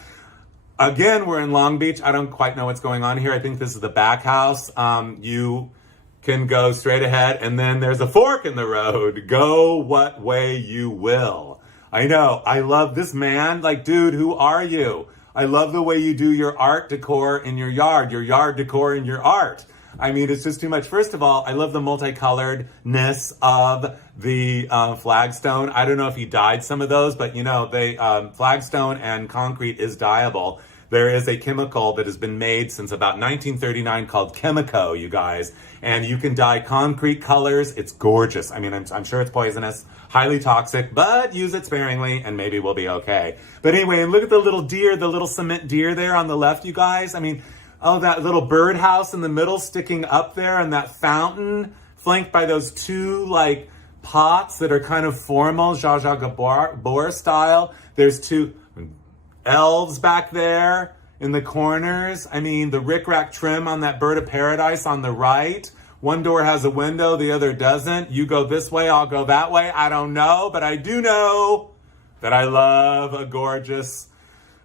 Again, we're in Long Beach. I don't quite know what's going on here. I think this is the back house. You can go straight ahead, and then there's a fork in the road. Go what way you will. I know. I love this man. Like, dude, who are you? I love the way you do your art decor in your yard decor in your art. I mean, it's just too much. First of all, I love the multicoloredness of the Flagstone. I don't know if he dyed some of those, but you know, they Flagstone and concrete is dyeable. There is a chemical that has been made since about 1939 called Chemico, you guys. And you can dye concrete colors. It's gorgeous. I mean, I'm sure it's poisonous, highly toxic, but use it sparingly and maybe we'll be okay. But anyway, and look at the little deer, the little cement deer there on the left, you guys. I mean, oh, that little birdhouse in the middle sticking up there and that fountain flanked by those 2 like pots that are kind of formal, Zsa Zsa Gabor style. There's 2 elves back there in the corners. I mean, the rickrack trim on that bird of paradise on the right. One door has a window, the other doesn't. You go this way, I'll go that way. I don't know, but I do know that I love a gorgeous...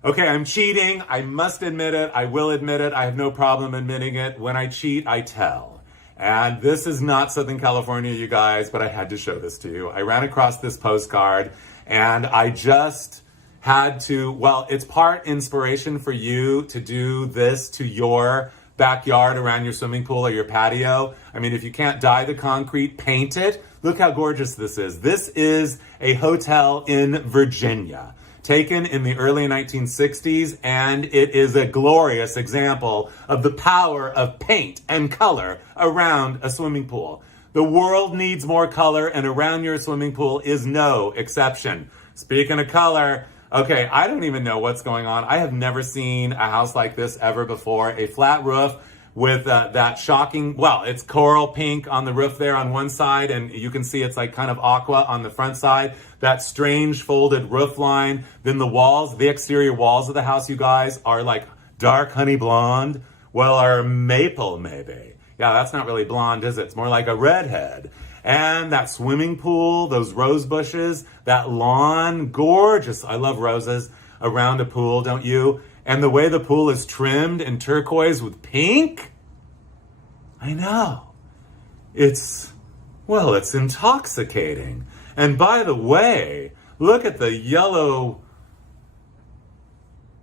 Okay, I'm cheating. I must admit it. I will admit it. I have no problem admitting it. When I cheat, I tell. And this is not Southern California, you guys, but I had to show this to you. I ran across this postcard and I just had to, well, it's part inspiration for you to do this to your backyard around your swimming pool or your patio. I mean, if you can't dye the concrete, paint it. Look how gorgeous this is. This is a hotel in Virginia, taken in the early 1960s, and it is a glorious example of the power of paint and color around a swimming pool. The world needs more color, and around your swimming pool is no exception. Speaking of color, okay, I don't even know what's going on. I have never seen a house like this ever before. A flat roof with that shocking, well, it's coral pink on the roof there on one side, and you can see it's like kind of aqua on the front side. That strange folded roof line. Then the walls, the exterior walls of the house, you guys, are like dark honey blonde. Well, or maple maybe. Yeah, that's not really blonde, is it? It's more like a redhead. And that swimming pool, those rose bushes, that lawn, gorgeous. I love roses around a pool, don't you? And the way the pool is trimmed in turquoise with pink. I know. It's intoxicating. And by the way, look at the yellow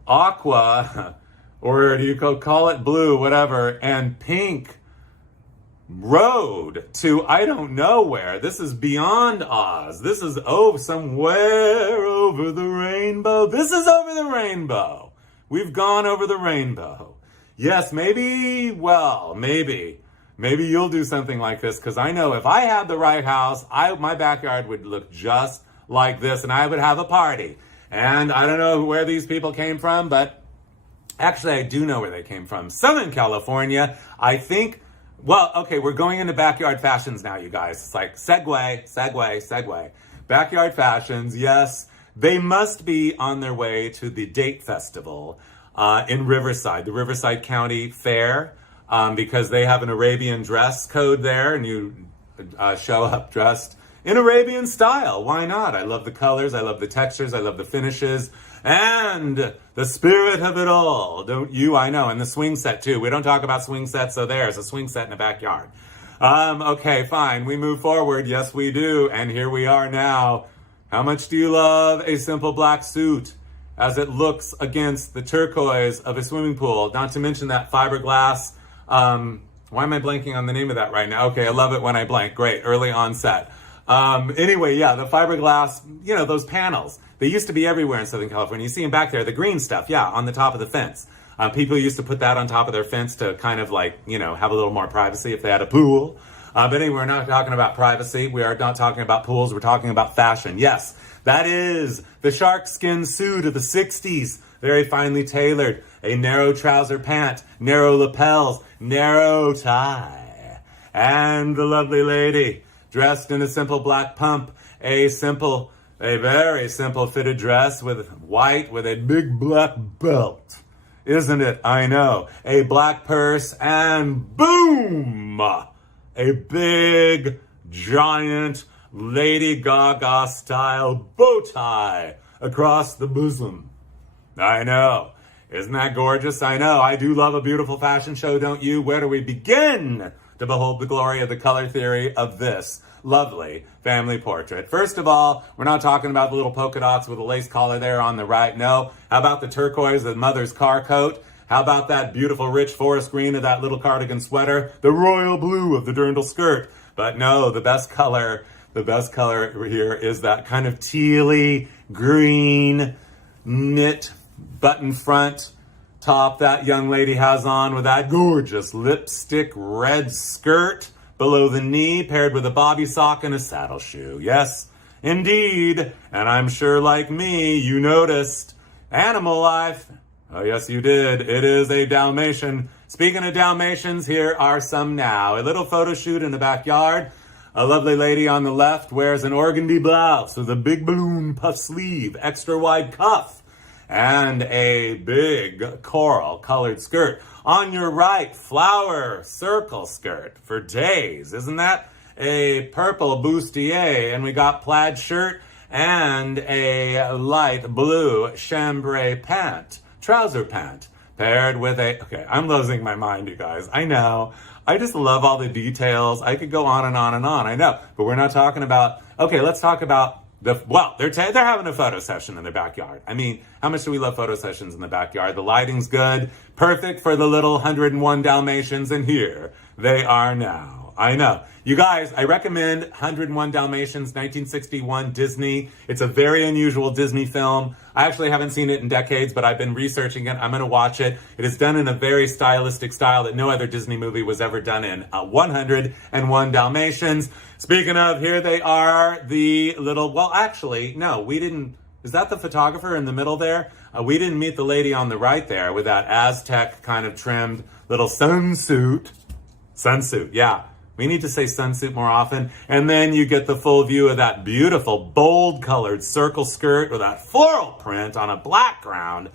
aqua, or do you call it blue, whatever, and pink road to I don't know where. This is beyond Oz. This is somewhere over the rainbow. This is over the rainbow. We've gone over the rainbow. Yes, maybe you'll do something like this, because I know if I had the right house, my backyard would look just like this, and I would have a party. And I don't know where these people came from, but actually I do know where they came from. Southern California, I think. Well, okay, we're going into backyard fashions now, you guys. It's like segue. Backyard fashions, yes. They must be on their way to the Date Festival in Riverside, the Riverside County Fair, because they have an Arabian dress code there, and you show up dressed in Arabian style. Why not? I love the colors, I love the textures, I love the finishes, and the spirit of it all, don't you? I know, and the swing set too. We don't talk about swing sets, so there's a swing set in the backyard. Okay, fine, we move forward. Yes, we do, and here we are now. How much do you love a simple black suit as it looks against the turquoise of a swimming pool. Not to mention that fiberglass. Why am I blanking on the name of that right now? Okay, I love it when I blank. Great, early onset. Anyway, yeah, the fiberglass, those panels. They used to be everywhere in Southern California. You see them back there, the green stuff, yeah, on the top of the fence. People used to put that on top of their fence to kind of like, have a little more privacy if they had a pool. But anyway, we're not talking about privacy. We are not talking about pools. We're talking about fashion. Yes, that is the shark skin suit of the 60s. Very finely tailored. A narrow trouser pant, narrow lapels, narrow tie. And the lovely lady dressed in a simple black pump, a very simple fitted dress with white with a big black belt. Isn't it? I know. A black purse and boom! A big, giant Lady Gaga style bow tie across the bosom. I know. Isn't that gorgeous? I know. I do love a beautiful fashion show, don't you? Where do we begin to behold the glory of the color theory of this lovely family portrait? First of all, we're not talking about the little polka dots with a lace collar there on the right. No. How about the turquoise of mother's car coat? How about that beautiful rich forest green of that little cardigan sweater? The royal blue of the dirndl skirt. But no, the best color here is that kind of tealy green knit button front top that young lady has on with that gorgeous lipstick red skirt below the knee, paired with a bobby sock and a saddle shoe. Yes, indeed. And I'm sure, like me, you noticed animal life. Oh, yes, you did. It is a Dalmatian. Speaking of Dalmatians, here are some now. A little photo shoot in the backyard. A lovely lady on the left wears an organdy blouse with a big balloon puff sleeve, extra wide cuff, and a big coral colored skirt. On your right, flower circle skirt for days. Isn't that a purple bustier? And we got plaid shirt and a light blue chambray pant, trouser pant, paired with okay, I'm losing my mind, you guys. I know. I just love all the details. I could go on and on and on. I know. But we're not talking about, okay, let's talk about they're having a photo session in their backyard. I mean, how much do we love photo sessions in the backyard? The lighting's good, perfect for the little 101 Dalmatians, and here they are now. I know. You guys, I recommend 101 Dalmatians, 1961 Disney. It's a very unusual Disney film. I actually haven't seen it in decades, but I've been researching it. I'm going to watch it. It is done in a very stylistic style that no other Disney movie was ever done in. 101 Dalmatians. Speaking of, here they are, the little, well, actually, no, we didn't. Is that the photographer in the middle there? We didn't meet the lady on the right there with that Aztec kind of trimmed little sunsuit. Sunsuit, yeah. We need to say sunsuit more often. And then you get the full view of that beautiful, bold colored circle skirt with that floral print on a black ground.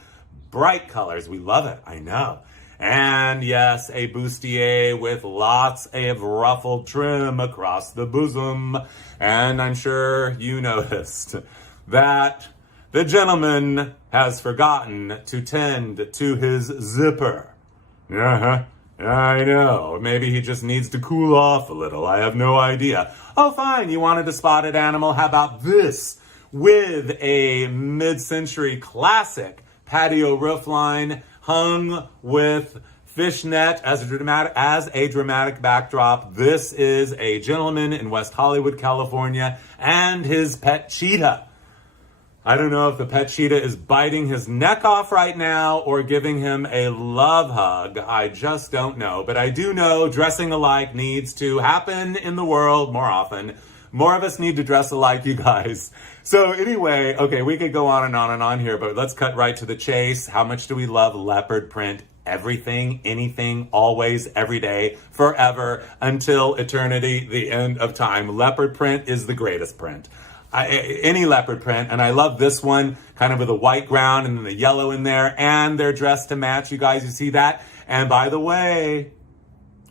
Bright colors. We love it. I know. And yes, a bustier with lots of ruffled trim across the bosom. And I'm sure you noticed that the gentleman has forgotten to tend to his zipper. Uh-huh. I know. Maybe he just needs to cool off a little. I have no idea. Oh, fine. You wanted a spotted animal? How about this? With a mid-century classic patio roofline hung with fishnet as a dramatic backdrop. This is a gentleman in West Hollywood, California, and his pet cheetah. I don't know if the pet cheetah is biting his neck off right now or giving him a love hug. I just don't know. But I do know dressing alike needs to happen in the world more often. More of us need to dress alike, you guys. So anyway, okay, we could go on and on and on here, but let's cut right to the chase. How much do we love leopard print? Everything, anything, always, every day, forever, until eternity, the end of time. Leopard print is the greatest print. Any leopard print, and I love this one, kind of with a white ground and then the yellow in there, and they're dressed to match. You guys, you see that? And by the way,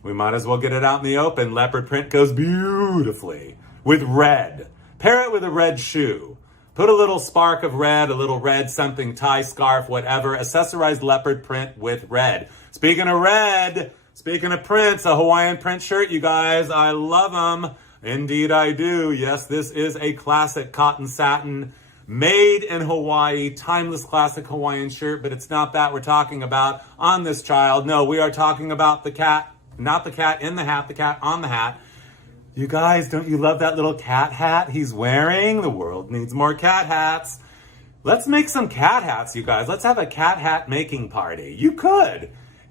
we might as well get it out in the open. Leopard print goes beautifully with red. Pair it with a red shoe. Put a little spark of red, a little red something, tie, scarf, whatever. Accessorize leopard print with red. Speaking of red, speaking of prints, a Hawaiian print shirt, you guys, I love them. Indeed I do. Yes, this is a classic cotton satin Made in Hawaii, timeless classic Hawaiian shirt, but it's not that we're talking about on this child. No, we are talking about the cat, not the cat in the hat, the cat on the hat. You guys, don't you love that little cat hat he's wearing? The world needs more cat hats. Let's make some cat hats, you guys. Let's have a cat hat making party. You could.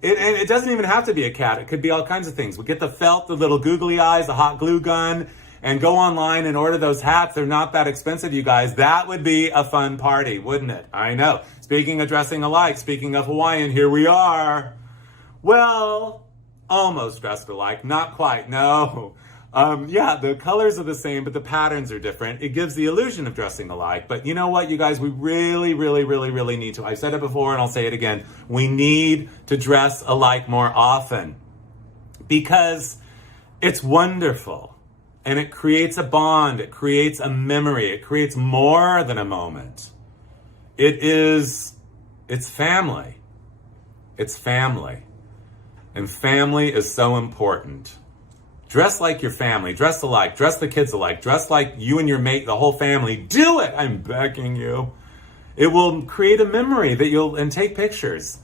And it doesn't even have to be a cat. It could be all kinds of things. We'll get the felt, the little googly eyes, the hot glue gun, and go online and order those hats. They're not that expensive, you guys. That would be a fun party, wouldn't it? I know. Speaking of dressing alike, speaking of Hawaiian, here we are. Well, almost dressed alike. Not quite, no. Yeah, the colors are the same, but the patterns are different. It gives the illusion of dressing alike. But you know what, you guys, we really, really, really, really need to. I've said it before and I'll say it again. We need to dress alike more often because it's wonderful and it creates a bond. It creates a memory. It creates more than a moment. It's family. It's family. And family is so important. Dress like your family, dress alike, dress the kids alike, dress like you and your mate, the whole family. Do it! I'm begging you. It will create a memory and take pictures.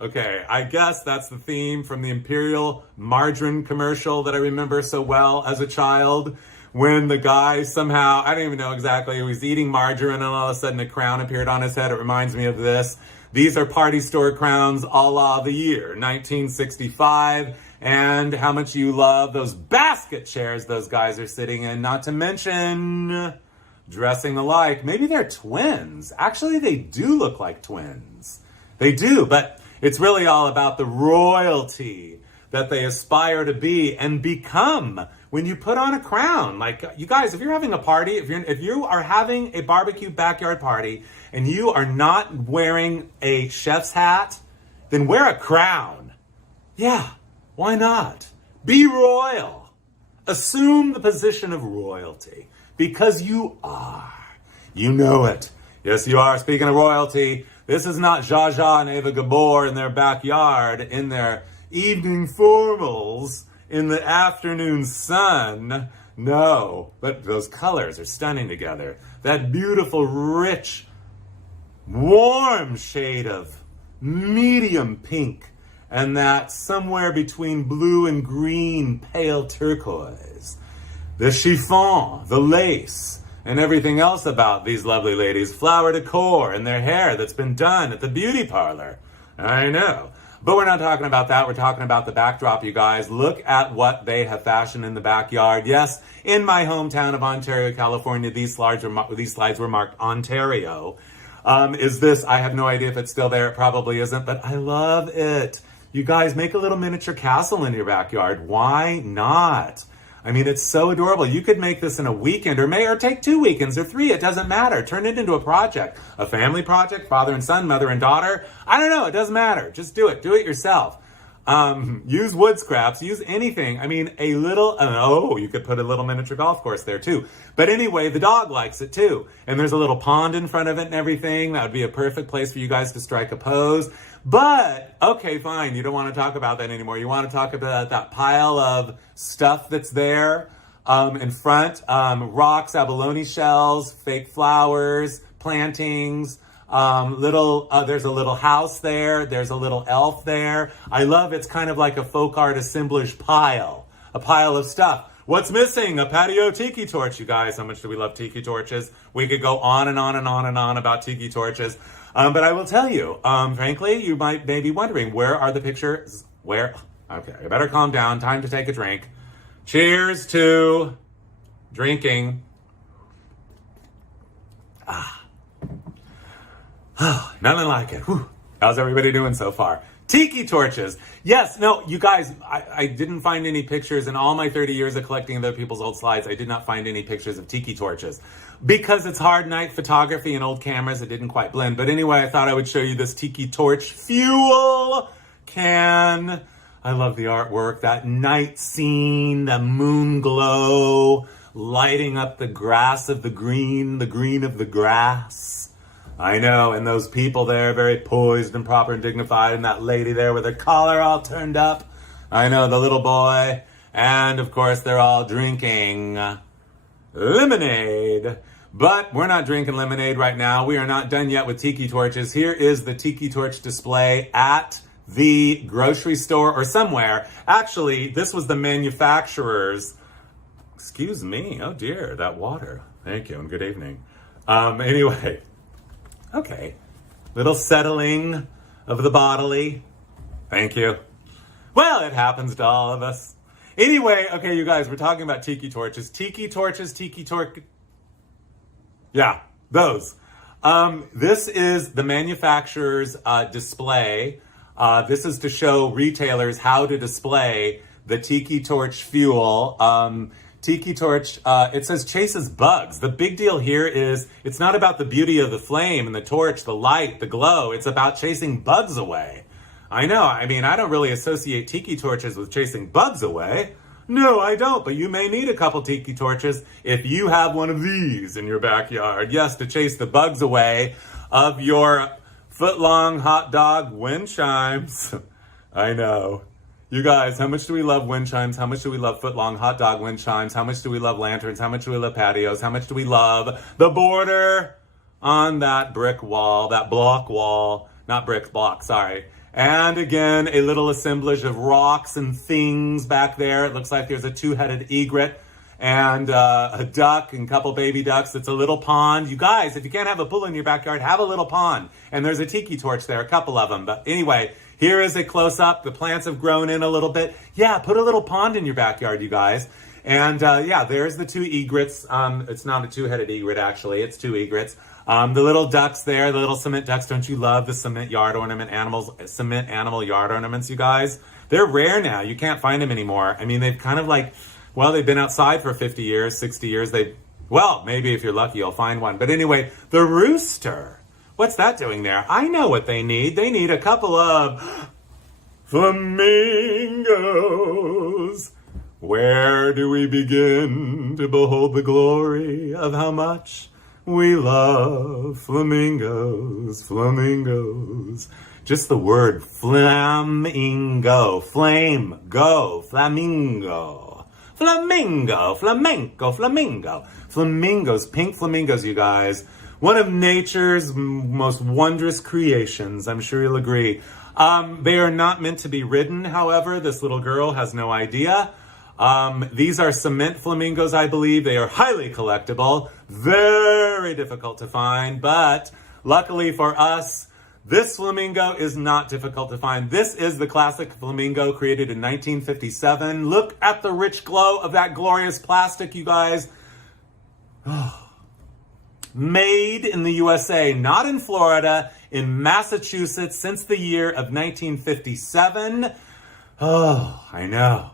Okay, I guess that's the theme from the Imperial Margarine commercial that I remember so well as a child. When the guy somehow, I don't even know exactly, he was eating margarine and all of a sudden a crown appeared on his head. It reminds me of this. These are party store crowns a la the year 1965, and how much you love those basket chairs those guys are sitting in, not to mention dressing alike. Maybe they're twins. Actually, they do look like twins. They do, but it's really all about the royalty that they aspire to be and become when you put on a crown. Like, you guys, if you're having a party, if you are having a barbecue backyard party and you are not wearing a chef's hat, then wear a crown. Yeah, why not? Be royal. Assume the position of royalty because you are. You know it. Yes, you are. Speaking of royalty, this is not Zsa Zsa and Eva Gabor in their backyard in their evening formals in the afternoon sun. No, but those colors are stunning together. That beautiful, rich, warm shade of medium pink and that somewhere between blue and green pale turquoise. The chiffon, the lace, and everything else about these lovely ladies. Flower decor and their hair that's been done at the beauty parlor. I know. But we're not talking about that. We're talking about the backdrop, you guys. Look at what they have fashioned in the backyard. Yes, in my hometown of Ontario, California, these slides were marked Ontario. Is this? I have no idea if it's still there. It probably isn't, but I love it. You guys, make a little miniature castle in your backyard. Why not? I mean, it's so adorable. You could make this in a weekend or take 2 weekends or 3. It doesn't matter. Turn it into a project, a family project, father and son, mother and daughter. I don't know. It doesn't matter. Just do it. Do it yourself. Use wood scraps. Use anything. I mean, you could put a little miniature golf course there too. But anyway, the dog likes it too. And there's a little pond in front of it and everything. That would be a perfect place for you guys to strike a pose. But, okay, fine. You don't want to talk about that anymore. You want to talk about that pile of stuff that's there in front. Rocks, abalone shells, fake flowers, plantings. There's a little house there. There's a little elf there. I love it's kind of like a folk art assemblage pile. A pile of stuff. What's missing? A patio tiki torch, you guys. How much do we love tiki torches? We could go on and on and on and on about tiki torches. But I will tell you, frankly, you may be wondering, where are the pictures? Where? Okay, I better calm down. Time to take a drink. Cheers to drinking. Nothing like it. Whew. How's everybody doing so far? Tiki torches. Yes, no, you guys, I didn't find any pictures in all my 30 years of collecting other people's old slides. I did not find any pictures of tiki torches because it's hard night photography and old cameras. It didn't quite blend. But anyway, I thought I would show you this tiki torch fuel can. I love the artwork, that night scene, the moon glow, lighting up the grass of the green of the grass. I know, and those people there, very poised and proper and dignified, and that lady there with her collar all turned up. I know, the little boy. And, of course, they're all drinking. lemonade. But we're not drinking lemonade right now. We are not done yet with tiki torches. Here is the tiki torch display at the grocery store or somewhere. Actually, this was the manufacturer's. Excuse me. Oh dear, that water. Thank you and good evening. Anyway, okay. Little settling of the bodily. Thank you. Well, it happens to all of us. Anyway, okay, you guys, we're talking about tiki torches. Tiki torches, tiki torch. Yeah, those. This is the manufacturer's display. This is to show retailers how to display the tiki torch fuel. Tiki torch, it says chases bugs. The big deal here is it's not about the beauty of the flame and the torch, the light, the glow. It's about chasing bugs away. I know, I mean, I don't really associate tiki torches with chasing bugs away. No, I don't, but you may need a couple tiki torches if you have one of these in your backyard. Yes, to chase the bugs away of your foot-long hot dog wind chimes. I know. You guys, how much do we love wind chimes? How much do we love foot-long hot dog wind chimes? How much do we love lanterns? How much do we love patios? How much do we love the border on that brick wall, that block wall? Not brick, block, sorry. And again, a little assemblage of rocks and things back there. It looks like there's a two-headed egret and a duck and a couple baby ducks. It's a little pond. You guys, if you can't have a pool in your backyard, have a little pond. And there's a tiki torch there, a couple of them. But anyway, here is a close-up. The plants have grown in a little bit. Yeah, put a little pond in your backyard, you guys. And yeah, there's the two egrets. It's not a two-headed egret, actually. It's two egrets. The little ducks there, the little cement ducks. Don't you love the cement yard ornament animals, cement animal yard ornaments, you guys? They're rare now. You can't find them anymore. I mean, they've kind of like, well, they've been outside for 50 years, 60 years. Well, maybe if you're lucky, you'll find one. But anyway, the rooster. What's that doing there? I know what they need. They need a couple of flamingos. Where do we begin to behold the glory of how much we love flamingos, flamingos. Just the word flamingo, flame, go, flamingo, flamingo, flamenco, flamingo. Flamingos, pink flamingos, you guys. One of nature's most wondrous creations, I'm sure you'll agree. They are not meant to be ridden, however. This little girl has no idea. These are cement flamingos, I believe. They are highly collectible, very difficult to find, but luckily for us, this flamingo is not difficult to find. This is the classic flamingo created in 1957. Look at the rich glow of that glorious plastic, you guys. Made in the USA, not in Florida, in Massachusetts since the year of 1957. Oh, I know.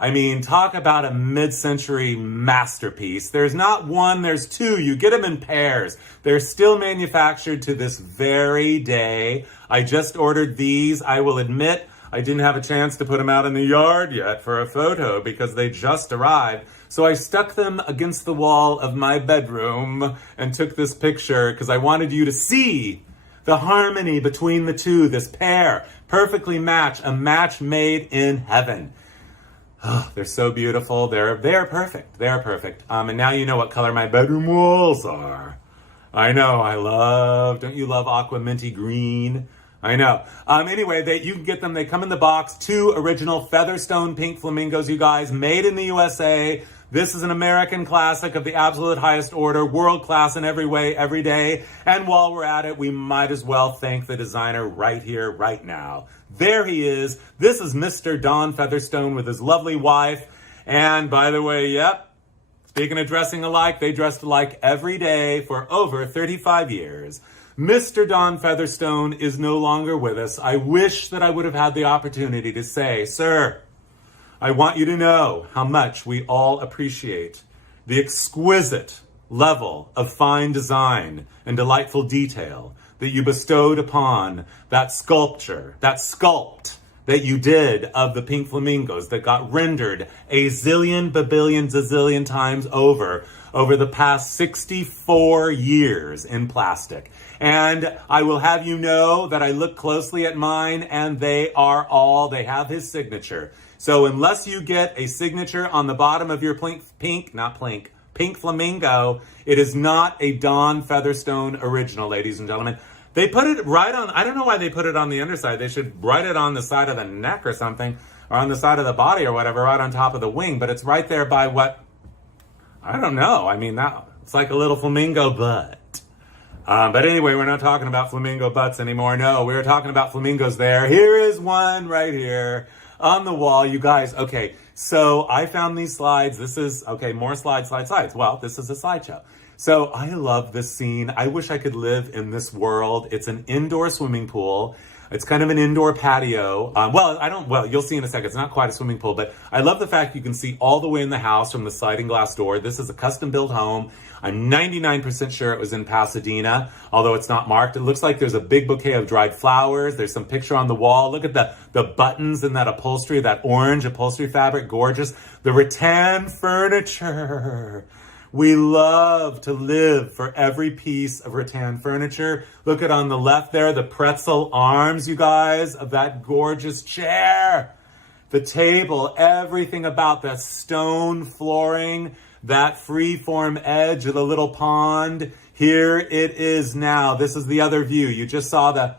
I mean, talk about a mid-century masterpiece. There's not one, there's two. You get them in pairs. They're still manufactured to this very day. I just ordered these. I will admit, I didn't have a chance to put them out in the yard yet for a photo because they just arrived. So I stuck them against the wall of my bedroom and took this picture because I wanted you to see the harmony between the two, this pair, perfectly matched, a match made in heaven. Oh, they're so beautiful. They're perfect. They're perfect. And now you know what color my bedroom walls are. I know. Don't you love aqua minty green? I know. Anyway, you can get them. They come in the box. 2 original Featherstone pink flamingos, you guys, made in the USA. This is an American classic of the absolute highest order, world class in every way, every day. And while we're at it, we might as well thank the designer right here, right now. There he is. This is Mr. Don Featherstone with his lovely wife. And by the way, yep, speaking of dressing alike, they dressed alike every day for over 35 years. Mr. Don Featherstone is no longer with us. I wish that I would have had the opportunity to say, sir, I want you to know how much we all appreciate the exquisite level of fine design and delightful detail that you bestowed upon that sculpt that you did of the pink flamingos that got rendered a zillion, babillion, zazillion times over the past 64 years in plastic. And I will have you know that I look closely at mine and they have his signature. So unless you get a signature on the bottom of your pink pink flamingo. It is not a Dawn Featherstone original, ladies and gentlemen. They put it right on, I don't know why they put it on the underside. They should write it on the side of the neck or something, or on the side of the body or whatever, right on top of the wing. But it's right there by what, I don't know. I mean, that it's like a little flamingo butt. But anyway, we're not talking about flamingo butts anymore. No, we're talking about flamingos there. Here is one right here on the wall. You guys, okay, so I found these slides. This is, okay, more slides. Well, this is a slideshow. So I love this scene. I wish I could live in this world. It's an indoor swimming pool. It's kind of an indoor patio. Well, you'll see in a second. It's not quite a swimming pool, but I love the fact you can see all the way in the house from the sliding glass door. This is a custom built home. I'm 99% sure it was in Pasadena, although it's not marked. It looks like there's a big bouquet of dried flowers. There's some picture on the wall. Look at the buttons in that upholstery, that orange upholstery fabric, gorgeous. The rattan furniture. We love to live for every piece of rattan furniture. Look at on the left there, the pretzel arms, you guys, of that gorgeous chair. The table, everything about that stone flooring, that free-form edge of the little pond. Here it is now. This is the other view. You just saw the,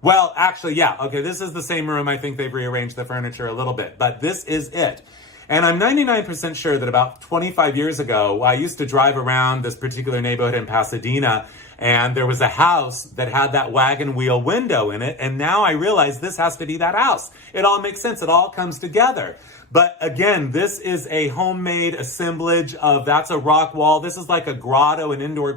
well, actually, yeah, okay, this is the same room. I think they've rearranged the furniture a little bit, but this is it. And I'm 99% sure that about 25 years ago, I used to drive around this particular neighborhood in Pasadena, and there was a house that had that wagon wheel window in it, and now I realize this has to be that house. It all makes sense. It all comes together. But again, this is a homemade assemblage of, that's a rock wall. This is like a grotto, an indoor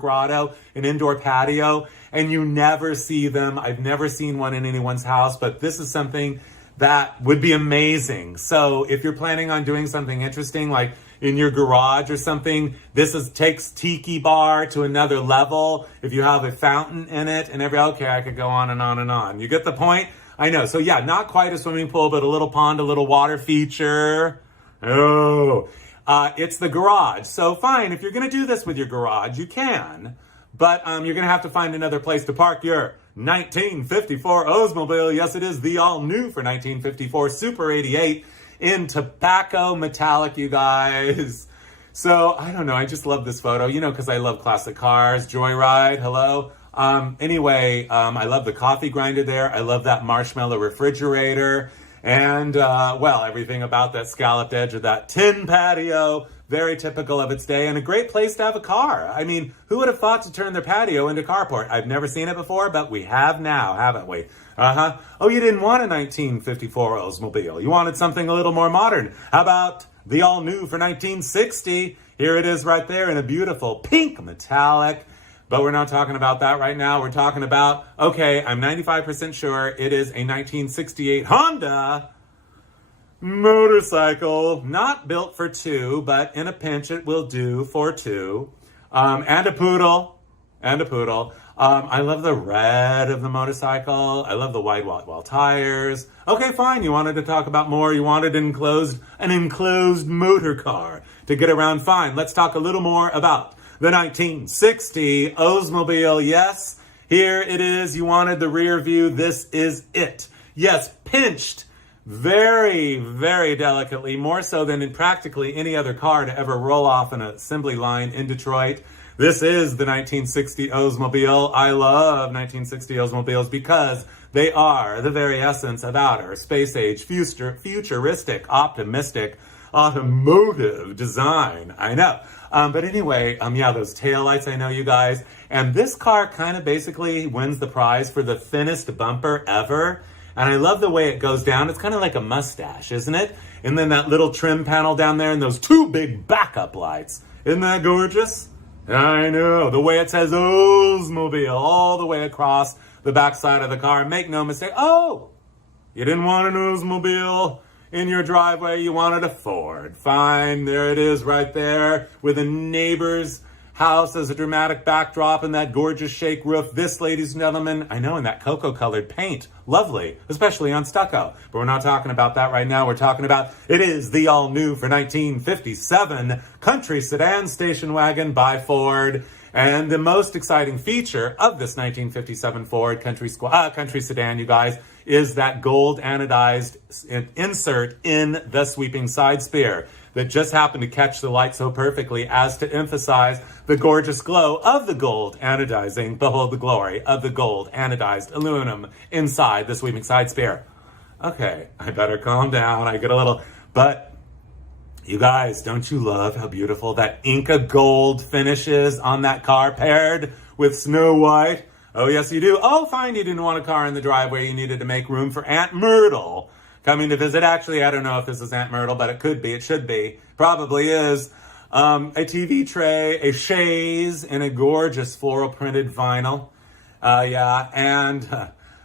patio, and you never see them. I've never seen one in anyone's house, but this is something that would be amazing. So if you're planning on doing something interesting, like in your garage or something, takes Tiki bar to another level. If you have a fountain in it and okay, I could go on and on and on. You get the point? I know. So yeah, not quite a swimming pool, but a little pond, a little water feature. Oh, it's the garage. So fine, if you're going to do this with your garage, you can, but you're going to have to find another place to park your 1954 Oldsmobile. Yes, it is the all-new for 1954 Super 88 in tobacco metallic, you guys. So, I don't know, I just love this photo, because I love classic cars. Joyride, hello. Anyway, I love the coffee grinder there. I love that marshmallow refrigerator. And, everything about that scalloped edge of that tin patio. Very typical of its day, and a great place to have a car. I mean, who would have thought to turn their patio into carport? I've never seen it before, but we have now, haven't we? Oh, you didn't want a 1954 Oldsmobile. You wanted something a little more modern. How about the all-new for 1960? Here it is right there in a beautiful pink metallic. But we're not talking about that right now. We're talking about, okay, I'm 95% sure it is a 1968 Honda motorcycle, not built for two, but in a pinch it will do for two. And a poodle. I love the red of the motorcycle. I love the white wall tires. Okay, fine. You wanted to talk about more. You wanted an enclosed motor car to get around. Fine. Let's talk a little more about the 1960 Oldsmobile. Yes, here it is. You wanted the rear view. This is it. Yes, pinched very, very delicately, more so than in practically any other car to ever roll off an assembly line in Detroit. This is the 1960 Oldsmobile. I love 1960 Oldsmobiles because they are the very essence of outer space age, futuristic, optimistic, automotive design. I know. But anyway, those taillights, I know you guys. And this car kind of basically wins the prize for the thinnest bumper ever. And I love the way it goes down. It's kind of like a mustache, isn't it? And then that little trim panel down there and those two big backup lights. Isn't that gorgeous? I know. The way it says Oldsmobile all the way across the backside of the car. Make no mistake. Oh, you didn't want an Oldsmobile in your driveway. You wanted a Ford. Fine. There it is right there with a neighbor's house as a dramatic backdrop and that gorgeous shake roof. This, ladies and gentlemen, I know, in that cocoa-colored paint. Lovely, especially on stucco. But we're not talking about that right now. We're talking about, it is the all-new for 1957 Country Sedan Station Wagon by Ford. And the most exciting feature of this 1957 Ford Country Sedan, you guys, is that gold anodized insert in the sweeping side spear. that just happened to catch the light so perfectly as to emphasize the gorgeous glow of the gold anodizing. Behold the glory of the gold anodized aluminum inside the sweeping side spear. Okay, I better calm down. I get a little, but you guys, don't you love how beautiful that Inca gold finish is on that car paired with Snow White? Oh, yes, you do. Oh, fine, you didn't want a car in the driveway. You needed to make room for Aunt Myrtle coming to visit. Actually, I don't know if this is Aunt Myrtle, but it could be. It should be. Probably is. A TV tray, a chaise, and a gorgeous floral printed vinyl. And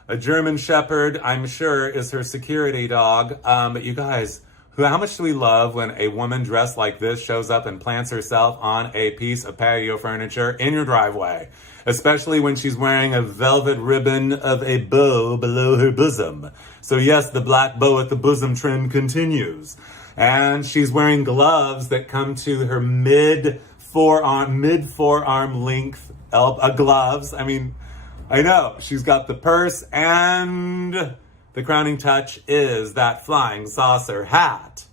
a German Shepherd, I'm sure, is her security dog. But you guys, how much do we love when a woman dressed like this shows up and plants herself on a piece of patio furniture in your driveway? Especially when she's wearing a velvet ribbon of a bow below her bosom. So yes, the black bow at the bosom trend continues. And she's wearing gloves that come to her mid forearm length gloves. I mean, I know, she's got the purse, and the crowning touch is that flying saucer hat.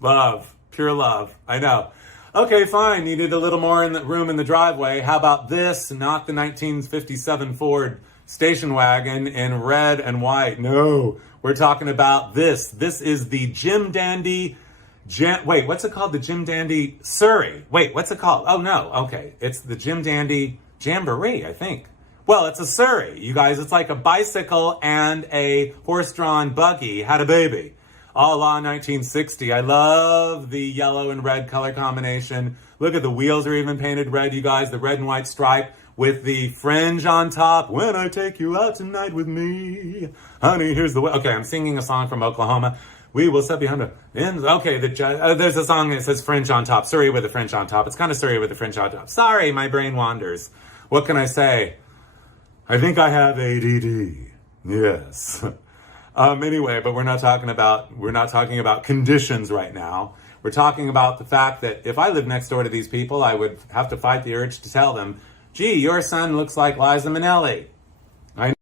Love, pure love, I know. Okay, fine, needed a little more room in the driveway. How about this? Not the 1957 Ford station wagon in red and white. No, we're talking about this. This is the Jim Dandy, wait, what's it called? The Jim Dandy Surrey. Wait, what's it called? Oh no, okay. It's the Jim Dandy Jamboree, I think. Well, it's a Surrey, you guys. It's like a bicycle and a horse-drawn buggy had a baby. A la 1960. I love the yellow and red color combination. Look at the wheels are even painted red, you guys. The red and white stripe with the fringe on top. When I take you out tonight with me, honey, here's the way. Okay, I'm singing a song from Oklahoma. We will set behind the ends. Okay, there's a song that says fringe on top. Surrey with a fringe on top. It's kind of Surrey with a fringe on top. Sorry, my brain wanders. What can I say? I think I have ADD. Yes. Anyway, but we're not talking about conditions right now. We're talking about the fact that if I lived next door to these people, I would have to fight the urge to tell them, gee, your son looks like Liza Minnelli. I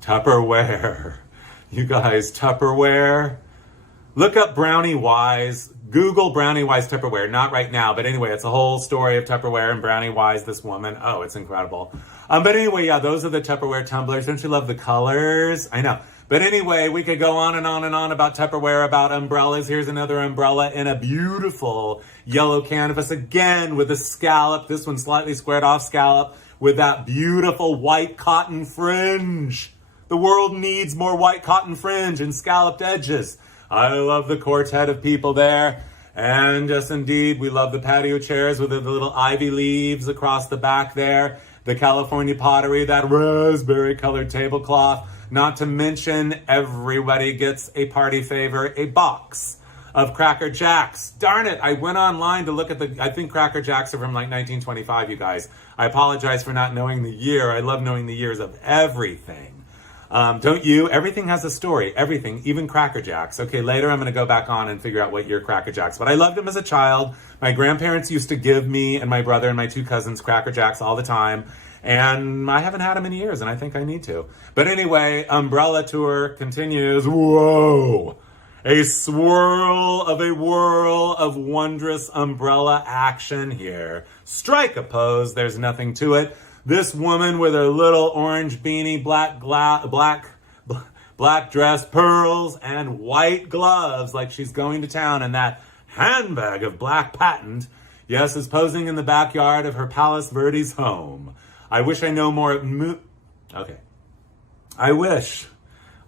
Tupperware. You guys, Tupperware. Look up Brownie Wise. Google Brownie Wise Tupperware. Not right now, but anyway, it's a whole story of Tupperware and Brownie Wise, this woman. Oh, it's incredible. But anyway, yeah, those are the Tupperware tumblers. Don't you love the colors? I know. But anyway, we could go on and on and on about Tupperware, about umbrellas. Here's another umbrella in a beautiful yellow canvas, again with a scallop. This one slightly squared off scallop with that beautiful white cotton fringe. The world needs more white cotton fringe and scalloped edges. I love the quartet of people there. And yes, indeed, we love the patio chairs with the little ivy leaves across the back there. The California pottery, that raspberry colored tablecloth. Not to mention, everybody gets a party favor, a box of Cracker Jacks. Darn it, I went online to look at I think Cracker Jacks are from like 1925, you guys. I apologize for not knowing the year. I love knowing the years of everything. Don't you? Everything has a story. Everything, even Cracker Jacks. Okay, later I'm going to go back on and figure out what year Cracker Jacks. But I loved them as a child. My grandparents used to give me and my brother and my two cousins Cracker Jacks all the time. And I haven't had them in years, and I think I need to. But anyway, umbrella tour continues. Whoa! A swirl of a whirl of wondrous umbrella action here. Strike a pose. There's nothing to it. This woman with her little orange beanie, black dress, pearls, and white gloves like she's going to town, and that handbag of black patent, yes, is posing in the backyard of her Palos Verdes home. I wish I know more. Okay. I wish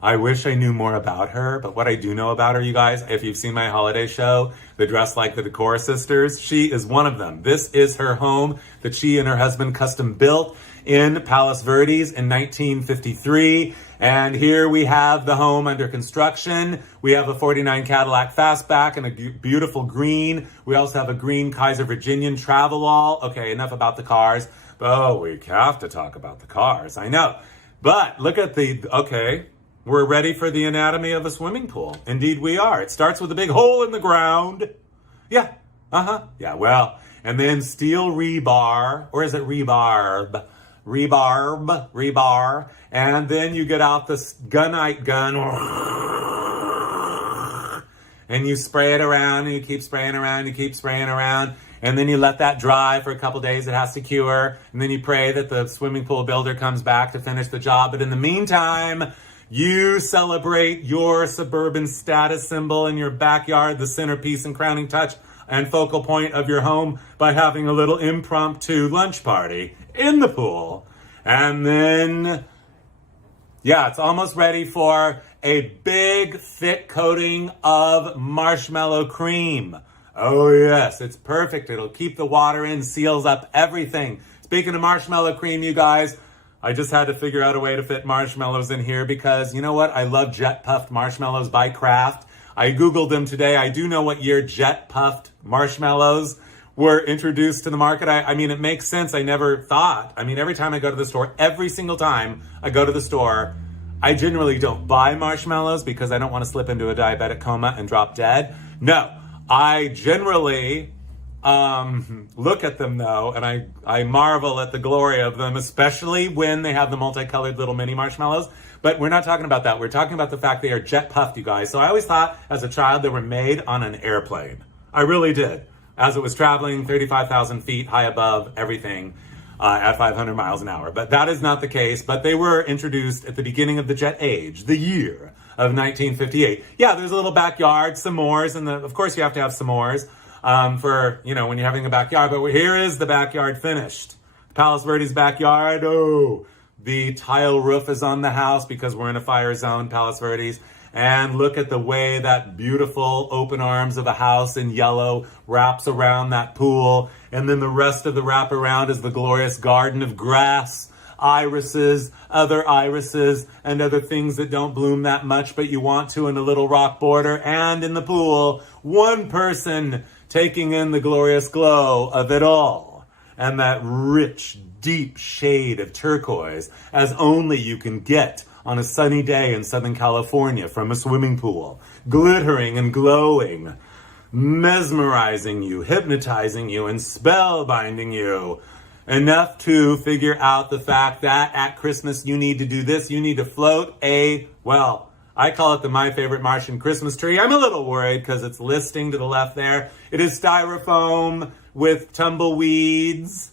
I knew more about her, but what I do know about her, you guys, if you've seen my holiday show, The Dress Like the Decor Sisters, she is one of them. This is her home that she and her husband custom built in Palos Verdes in 1953. And here we have the home under construction. We have a 49 Cadillac Fastback and a beautiful green. We also have a green Kaiser Virginian Travelall. Okay, enough about the cars. Oh, we have to talk about the cars, I know. But look at okay, we're ready for the anatomy of a swimming pool. Indeed we are. It starts with a big hole in the ground. Yeah, yeah, well, and then steel rebar, or is it rebarb? Rebar. And then you get out this gunite gun, and you spray it around, and you keep spraying around, and then you let that dry for a couple days. It has to cure, and then you pray that the swimming pool builder comes back to finish the job. But in the meantime, you celebrate your suburban status symbol in your backyard, the centerpiece and crowning touch and focal point of your home, by having a little impromptu lunch party in the pool. And then, yeah, it's almost ready for a big, thick coating of marshmallow cream. Oh yes, it's perfect. It'll keep the water in, seals up everything. Speaking of marshmallow cream, you guys, I just had to figure out a way to fit marshmallows in here because, you know what? I love jet puffed marshmallows by Kraft. I Googled them today. I do know what year jet puffed marshmallows were introduced to the market. I mean, it makes sense. I never thought. I mean, every time I go to the store, every single time I go to the store, I generally don't buy marshmallows because I don't want to slip into a diabetic coma and drop dead. No, I generally look at them though, and I marvel at the glory of them, especially when they have the multicolored little mini marshmallows. But we're not talking about that. We're talking about the fact they are jet puffed, you guys. So I always thought as a child they were made on an airplane. I really did. As it was traveling 35,000 feet high above everything at 500 miles an hour. But that is not the case. But they were introduced at the beginning of the jet age, the year of 1958. Yeah, there's a little backyard, s'mores, and of course you have to have s'mores for, you know, when you're having a backyard. But here is the backyard finished. Palos Verdes backyard. Oh, the tile roof is on the house because we're in a fire zone, Palos Verdes. And look at the way that beautiful open arms of a house in yellow wraps around that pool. And then the rest of the wraparound is the glorious garden of grass, irises, and other things that don't bloom that much, but you want to, in a little rock border. And in the pool, one person taking in the glorious glow of it all. And that rich, deep shade of turquoise, as only you can get on a sunny day in Southern California from a swimming pool, glittering and glowing, mesmerizing you, hypnotizing you, and spellbinding you, enough to figure out the fact that at Christmas you need to do this. You need to float well, I call it the My Favorite Martian Christmas tree. I'm a little worried because it's listing to the left there. It is styrofoam with tumbleweeds.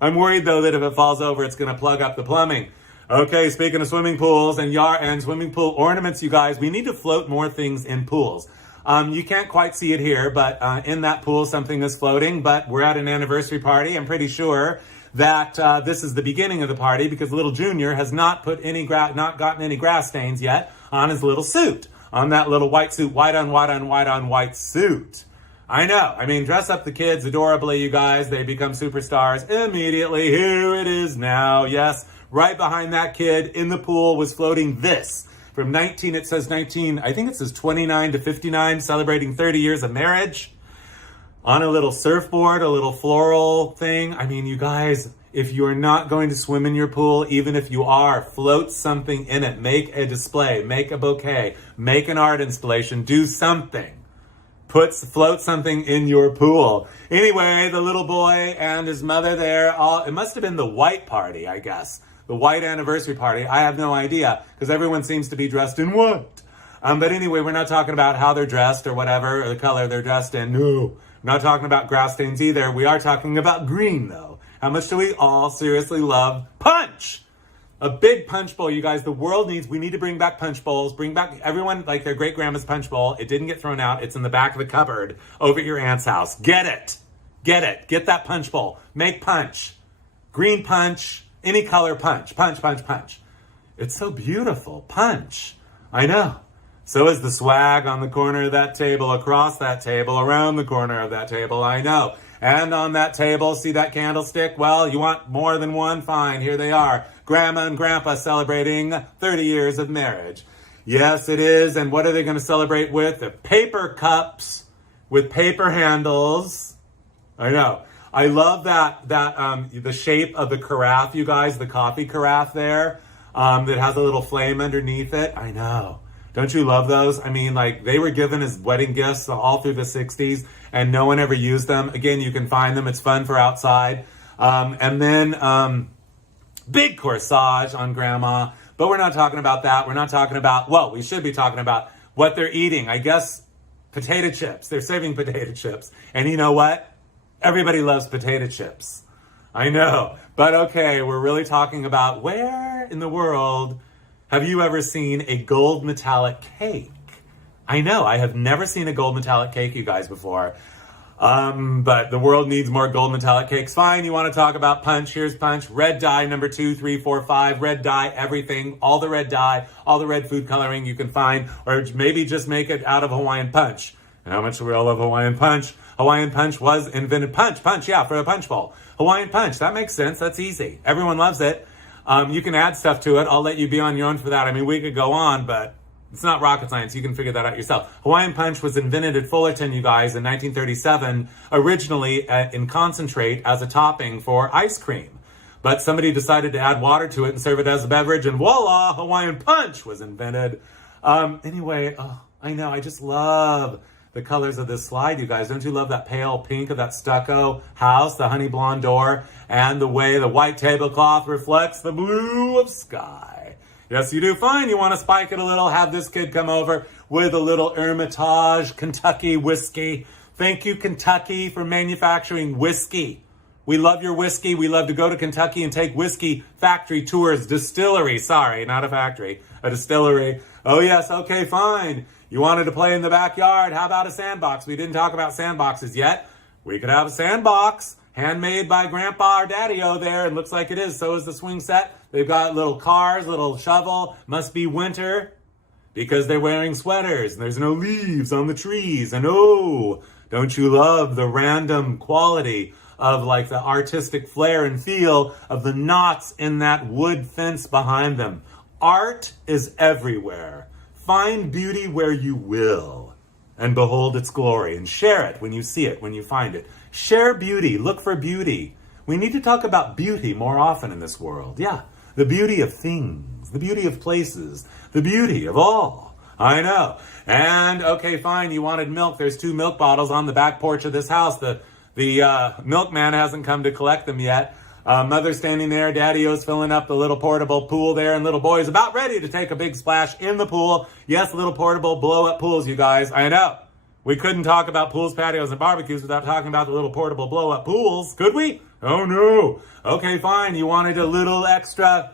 I'm worried though that if it falls over, it's going to plug up the plumbing. Okay, speaking of swimming pools and swimming pool ornaments, you guys, we need to float more things in pools. You can't quite see it here, but in that pool, something is floating. But we're at an anniversary party. I'm pretty sure that this is the beginning of the party because little Junior has not gotten any grass stains yet on his little suit, on that little white suit, white on white on white on white suit. I know. I mean, dress up the kids adorably, you guys. They become superstars immediately. Here it is now. Yes, right behind that kid in the pool was floating this. From 19, it says 19, I think it says 29 to 59, celebrating 30 years of marriage. On a little surfboard, a little floral thing. I mean, you guys, if you're not going to swim in your pool, even if you are, float something in it. Make a display, make a bouquet, make an art installation, do something. Float something in your pool. Anyway, the little boy and his mother there, it must have been the white party, I guess. The white anniversary party. I have no idea because everyone seems to be dressed in white. But anyway, we're not talking about how they're dressed or whatever, or the color they're dressed in. No, we're not talking about grass stains either. We are talking about green though. How much do we all seriously love punch? A big punch bowl, you guys. The world we need to bring back punch bowls. Bring back everyone like their great grandma's punch bowl. It didn't get thrown out. It's in the back of the cupboard over at your aunt's house. Get it. Get it. Get that punch bowl. Make punch. Green punch. Any color punch. Punch, punch, punch. It's so beautiful. Punch. I know. So is the swag on the corner of that table, across that table, around the corner of that table. I know. And on that table, see that candlestick? Well, you want more than one? Fine, here they are. Grandma and Grandpa celebrating 30 years of marriage. Yes, it is. And what are they going to celebrate with? The paper cups with paper handles. I know. I love that the shape of the carafe, you guys, the coffee carafe there, that has a little flame underneath it. I know. Don't you love those? I mean, like, they were given as wedding gifts all through the 60s, and no one ever used them. Again, you can find them. It's fun for outside. And then big corsage on Grandma. But we're not talking about that. We're not talking about, well, we should be talking about what they're eating. I guess potato chips. They're serving potato chips. And you know what? Everybody loves potato chips. I know. But okay, we're really talking about where in the world have you ever seen a gold metallic cake? I know, I have never seen a gold metallic cake, you guys, before. But the world needs more gold metallic cakes. Fine, you want to talk about punch? Here's punch. Red dye, number 2, 3, 4, 5. Red dye, everything. All the red dye, all the red food coloring you can find. Or maybe just make it out of Hawaiian punch. And how much do we all love Hawaiian punch? Hawaiian punch was invented. Punch, yeah, for a punch bowl. Hawaiian punch, that makes sense. That's easy. Everyone loves it. You can add stuff to it. I'll let you be on your own for that. I mean, we could go on, but it's not rocket science. You can figure that out yourself. Hawaiian punch was invented at Fullerton, you guys, in 1937, originally in concentrate as a topping for ice cream. But somebody decided to add water to it and serve it as a beverage, and voila, Hawaiian punch was invented. Anyway, I know, I just love the colors of this slide, you guys. Don't you love that pale pink of that stucco house, the honey blonde door, and the way the white tablecloth reflects the blue of sky? Yes, you do. Fine. You want to spike it a little, have this kid come over with a little Hermitage Kentucky whiskey. Thank you, Kentucky, for manufacturing whiskey. We love your whiskey. We love to go to Kentucky and take whiskey factory tours. Distillery. Sorry, not a factory. A distillery. Oh, yes. Okay, fine. You wanted to play in the backyard. How about a sandbox? We didn't talk about sandboxes yet. We could have a sandbox handmade by Grandpa or Daddy-O there. It looks like it is. So is the swing set. They've got little cars, little shovel. Must be winter because they're wearing sweaters and there's no leaves on the trees. And oh, don't you love the random quality of like the artistic flair and feel of the knots in that wood fence behind them? Art is everywhere. Find beauty where you will and behold its glory, and share it when you see it, when you find it. Share beauty. Look for beauty. We need to talk about beauty more often in this world. Yeah, the beauty of things, the beauty of places, the beauty of all. I know. And okay, fine, you wanted milk. There's 2 milk bottles on the back porch of this house. The milkman hasn't come to collect them yet. Mother standing there, Daddy-O's filling up the little portable pool there, and little boy's about ready to take a big splash in the pool. Yes, little portable blow-up pools, you guys. I know. We couldn't talk about pools, patios, and barbecues without talking about the little portable blow-up pools. Could we? Oh, no. Okay, fine. You wanted a little extra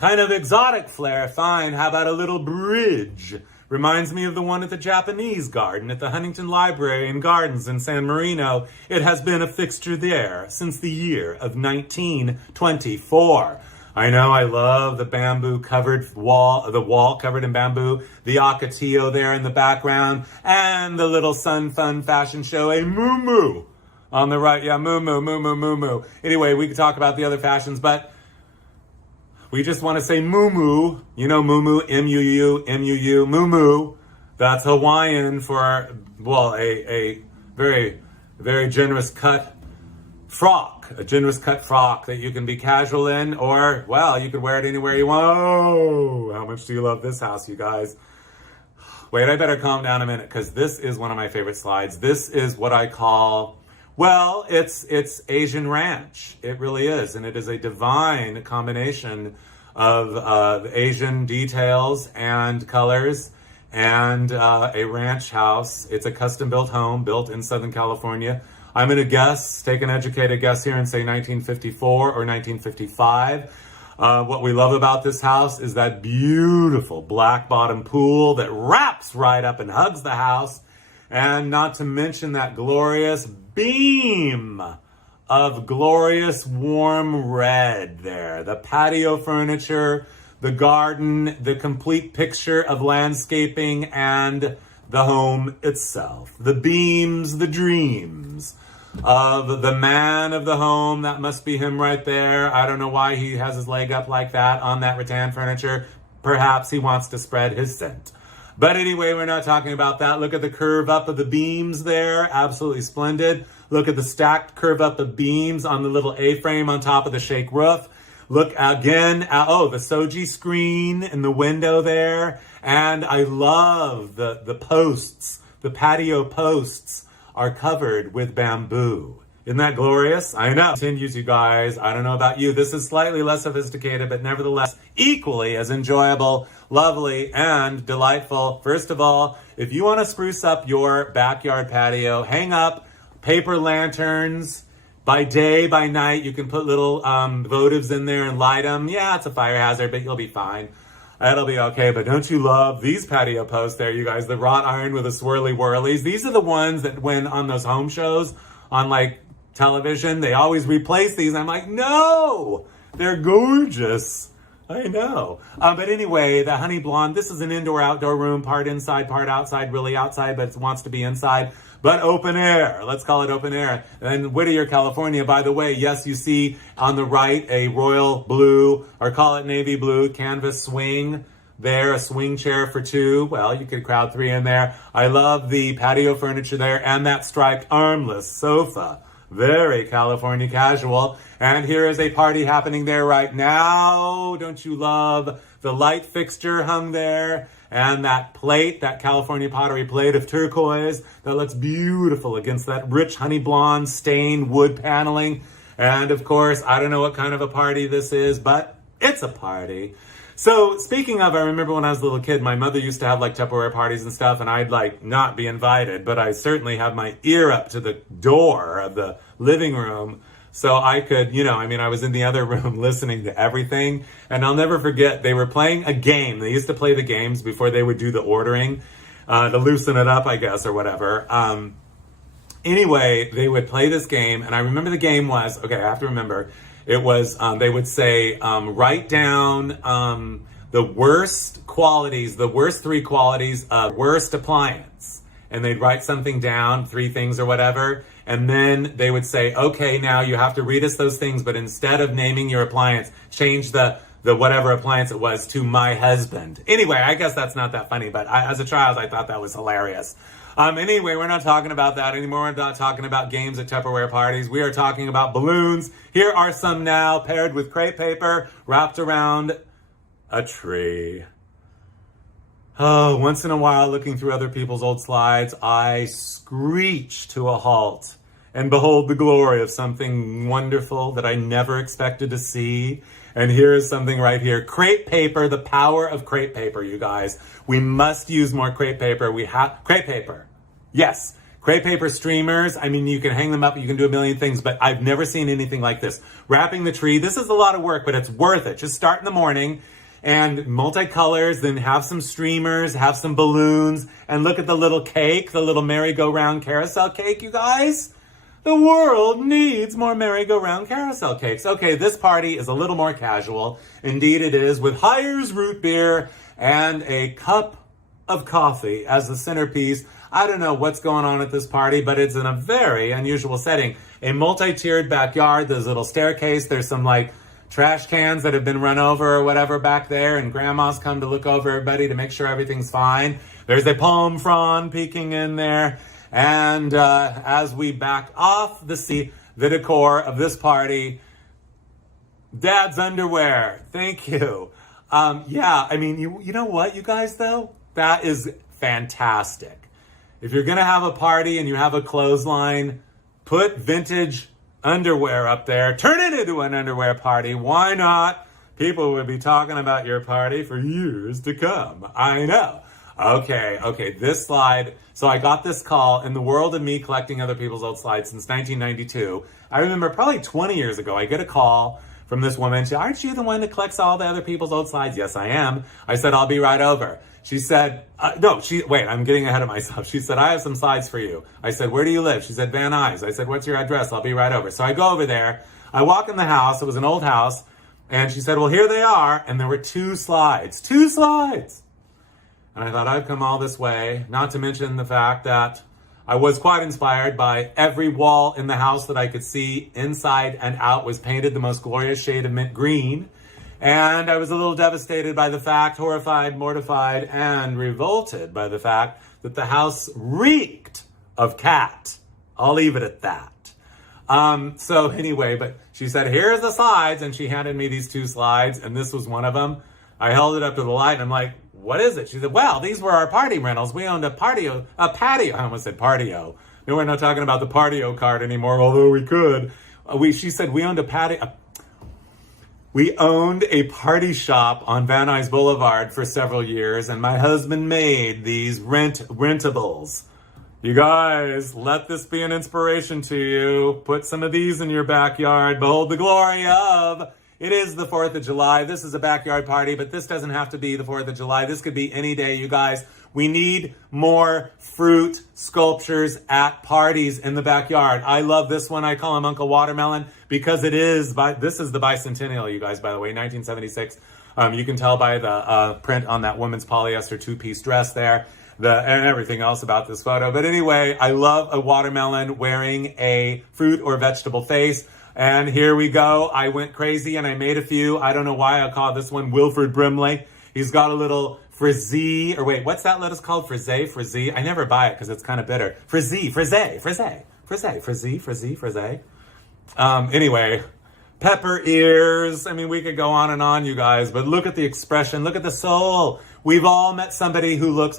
Kind of exotic flair, fine. How about a little bridge? Reminds me of the one at the Japanese garden at the Huntington Library and Gardens in San Marino. It has been a fixture there since the year of 1924. I know, I love the bamboo covered wall, the wall covered in bamboo, the Acatio there in the background, and the little Sun Fun fashion show, a moo on the right. Yeah, moo. Anyway, we could talk about the other fashions, but we just want to say moo. You know moo, M-U-U, moo. That's Hawaiian for, well, a very, very generous cut frock. A generous cut frock that you can be casual in, or, well, you could wear it anywhere you want. Oh, how much do you love this house, you guys? Wait, I better calm down a minute, because this is one of my favorite slides. This is what I call, well, it's Asian ranch. It really is, and it is a divine combination of Asian details and colors and a ranch house. It's a custom-built home built in Southern California. I'm going to guess, take an educated guess here and say 1954 or 1955. What we love about this house is that beautiful black bottom pool that wraps right up and hugs the house. And not to mention that glorious beam of glorious warm red there. The patio furniture, the garden, the complete picture of landscaping and the home itself. The beams, the dreams of the man of the home. That must be him right there. I don't know why he has his leg up like that on that rattan furniture. Perhaps he wants to spread his scent. But anyway, we're not talking about that. Look at the curve up of the beams there. Absolutely splendid. Look at the stacked curve up of beams on the little A-frame on top of the shake roof. Look again, the Soji screen in the window there. And I love the posts. The patio posts are covered with bamboo. Isn't that glorious? I know. Continues, you guys. I don't know about you. This is slightly less sophisticated, but nevertheless equally as enjoyable, lovely, and delightful. First of all, if you want to spruce up your backyard patio, hang up paper lanterns. By day, by night, you can put little votives in there and light them. Yeah, it's a fire hazard, but you'll be fine. It'll be okay, but don't you love these patio posts there, you guys? The wrought iron with the swirly whirlies. These are the ones that when on those home shows on like television, they always replace these. I'm like, no, they're gorgeous. I know. But anyway, the honey blonde, this is an indoor-outdoor room, part inside, part outside, really outside, but it wants to be inside. But open air, let's call it open air. And Whittier, California, by the way, yes, you see on the right a royal blue, or call it navy blue, canvas swing there, a swing chair for two. Well, you could crowd three in there. I love the patio furniture there and that striped armless sofa. Very California casual. And here is a party happening there right now. Don't you love the light fixture hung there? And that plate, that California pottery plate of turquoise that looks beautiful against that rich honey blonde stained wood paneling. And of course, I don't know what kind of a party this is, but it's a party. So speaking of, I remember when I was a little kid, my mother used to have like Tupperware parties and stuff, and I'd like not be invited, but I certainly have my ear up to the door of the living room so I could, I was in the other room listening to everything. And I'll never forget, they were playing a game. They used to play the games before they would do the ordering to loosen it up, I guess, or whatever. Anyway, they would play this game, and I remember the game was, okay, I have to remember, it was, they would say, write down the worst qualities, the worst three qualities of worst appliance. And they'd write something down, 3 things or whatever. And then they would say, okay, now you have to read us those things, but instead of naming your appliance, change the whatever appliance it was to my husband. Anyway, I guess that's not that funny, but as a child, I thought that was hilarious. Anyway, we're not talking about that anymore. We're not talking about games at Tupperware parties. We are talking about balloons. Here are some now, paired with crepe paper, wrapped around a tree. Oh, once in a while, looking through other people's old slides, I screech to a halt and behold the glory of something wonderful that I never expected to see. And here is something right here. Crepe paper, the power of crepe paper, you guys. We must use more crepe paper. Crepe paper. Yes, Crepe paper streamers. I mean, you can hang them up. You can do a million things, but I've never seen anything like this. Wrapping the tree. This is a lot of work, but it's worth it. Just start in the morning and multicolors, then have some streamers, have some balloons, and look at the little cake, the little merry-go-round carousel cake, you guys. The world needs more merry-go-round carousel cakes. Okay, this party is a little more casual. Indeed it is, with Hires root beer and a cup of coffee as the centerpiece. I don't know what's going on at this party, but it's in a very unusual setting. A multi-tiered backyard, there's a little staircase, there's some like trash cans that have been run over or whatever back there, and grandma's come to look over everybody to make sure everything's fine. There's a palm frond peeking in there. And as we back off the decor of this party, Dad's underwear. Thank you. Yeah, I mean, you know what, you guys, though? That is fantastic. If you're going to have a party and you have a clothesline, put vintage underwear up there. Turn it into an underwear party. Why not? People would be talking about your party for years to come. I know. Okay, this slide. So I got this call in the world of me collecting other people's old slides since 1992. I remember probably 20 years ago, I get a call from this woman. She, aren't you the one that collects all the other people's old slides? Yes, I am. I said, I'll be right over. She said, wait, I'm getting ahead of myself. She said, I have some slides for you. I said, where do you live? She said, Van Nuys. I said, what's your address? I'll be right over. So I go over there. I walk in the house. It was an old house. And she said, well, here they are. And there were two slides. And I thought I'd come all this way, not to mention the fact that I was quite inspired by every wall in the house that I could see inside and out was painted the most glorious shade of mint green. And I was a little devastated by the fact, horrified, mortified, and revolted by the fact that the house reeked of cat. I'll leave it at that. So anyway, but she said, here's the slides, and she handed me these two slides, and this was one of them. I held it up to the light, and I'm like, what is it? She said, well, these were our party rentals. We owned a patio. I almost said patio. No, we're not talking about the patio card anymore, although we could. She said we owned a patio. We owned a party shop on Van Nuys Boulevard for several years, and my husband made these rentables. You guys, let this be an inspiration to you. Put some of these in your backyard. Behold the glory of... It is the 4th of July. This is a backyard party, but this doesn't have to be the 4th of July. This could be any day, you guys. We need more fruit sculptures at parties in the backyard. I love this one. I call him Uncle Watermelon because this is the bicentennial, you guys, by the way, 1976. You can tell by the print on that woman's polyester two-piece dress there and everything else about this photo. But anyway, I love a watermelon wearing a fruit or vegetable face. And here we go. I went crazy and I made a few. I don't know why I call this one Wilford Brimley. He's got a little frizzy, or wait, what's that lettuce called? Frizzy? I never buy it because it's kind of bitter. Frizzy. Anyway, pepper ears. I mean, we could go on and on, you guys, but look at the expression. Look at the soul. We've all met somebody who looks,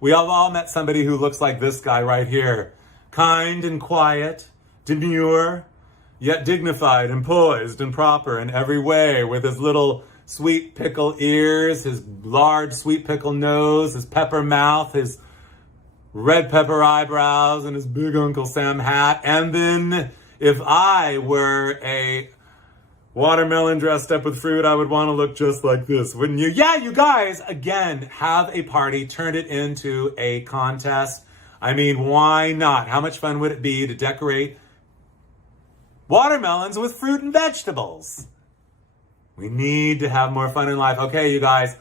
we have all met somebody who looks like this guy right here. Kind and quiet, demure, yet dignified and poised and proper in every way, with his little sweet pickle ears, his large sweet pickle nose, his pepper mouth, his red pepper eyebrows, and his big Uncle Sam hat. And then if I were a watermelon dressed up with fruit, I would want to look just like this, wouldn't you? Yeah, you guys, again, have a party, turn it into a contest. I mean, why not? How much fun would it be to decorate watermelons with fruit and vegetables? We need to have more fun in life. Okay, you guys.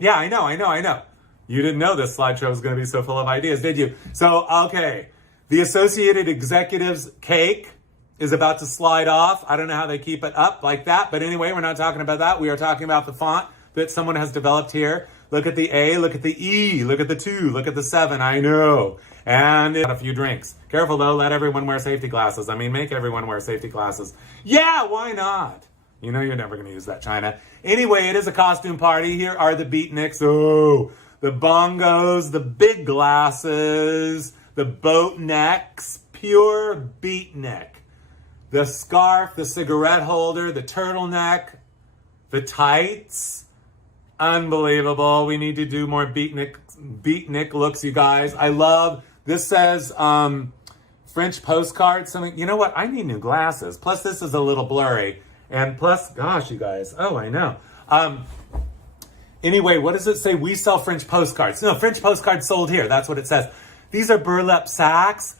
Yeah, I know. You didn't know this slideshow was going to be so full of ideas, did you? So, okay. The Associated Executives cake is about to slide off. I don't know how they keep it up like that. But anyway, we're not talking about that. We are talking about the font that someone has developed here. Look at the A, look at the E, look at the 2, look at the 7. I know. And a few drinks. Careful though, let everyone wear safety glasses. I mean, make everyone wear safety glasses. Yeah, why not? You know you're never going to use that, China. Anyway, it is a costume party. Here are the beatniks. Oh, the bongos, the big glasses, the boat necks, pure beatnik. The scarf, the cigarette holder, the turtleneck, the tights. Unbelievable. We need to do more beatnik looks, you guys. I love This says French postcard, something. You know what? I need new glasses. Plus, this is a little blurry. And plus, gosh, you guys. Oh, I know. Anyway, what does it say? We sell French postcards. No, French postcards sold here. That's what it says. These are burlap sacks.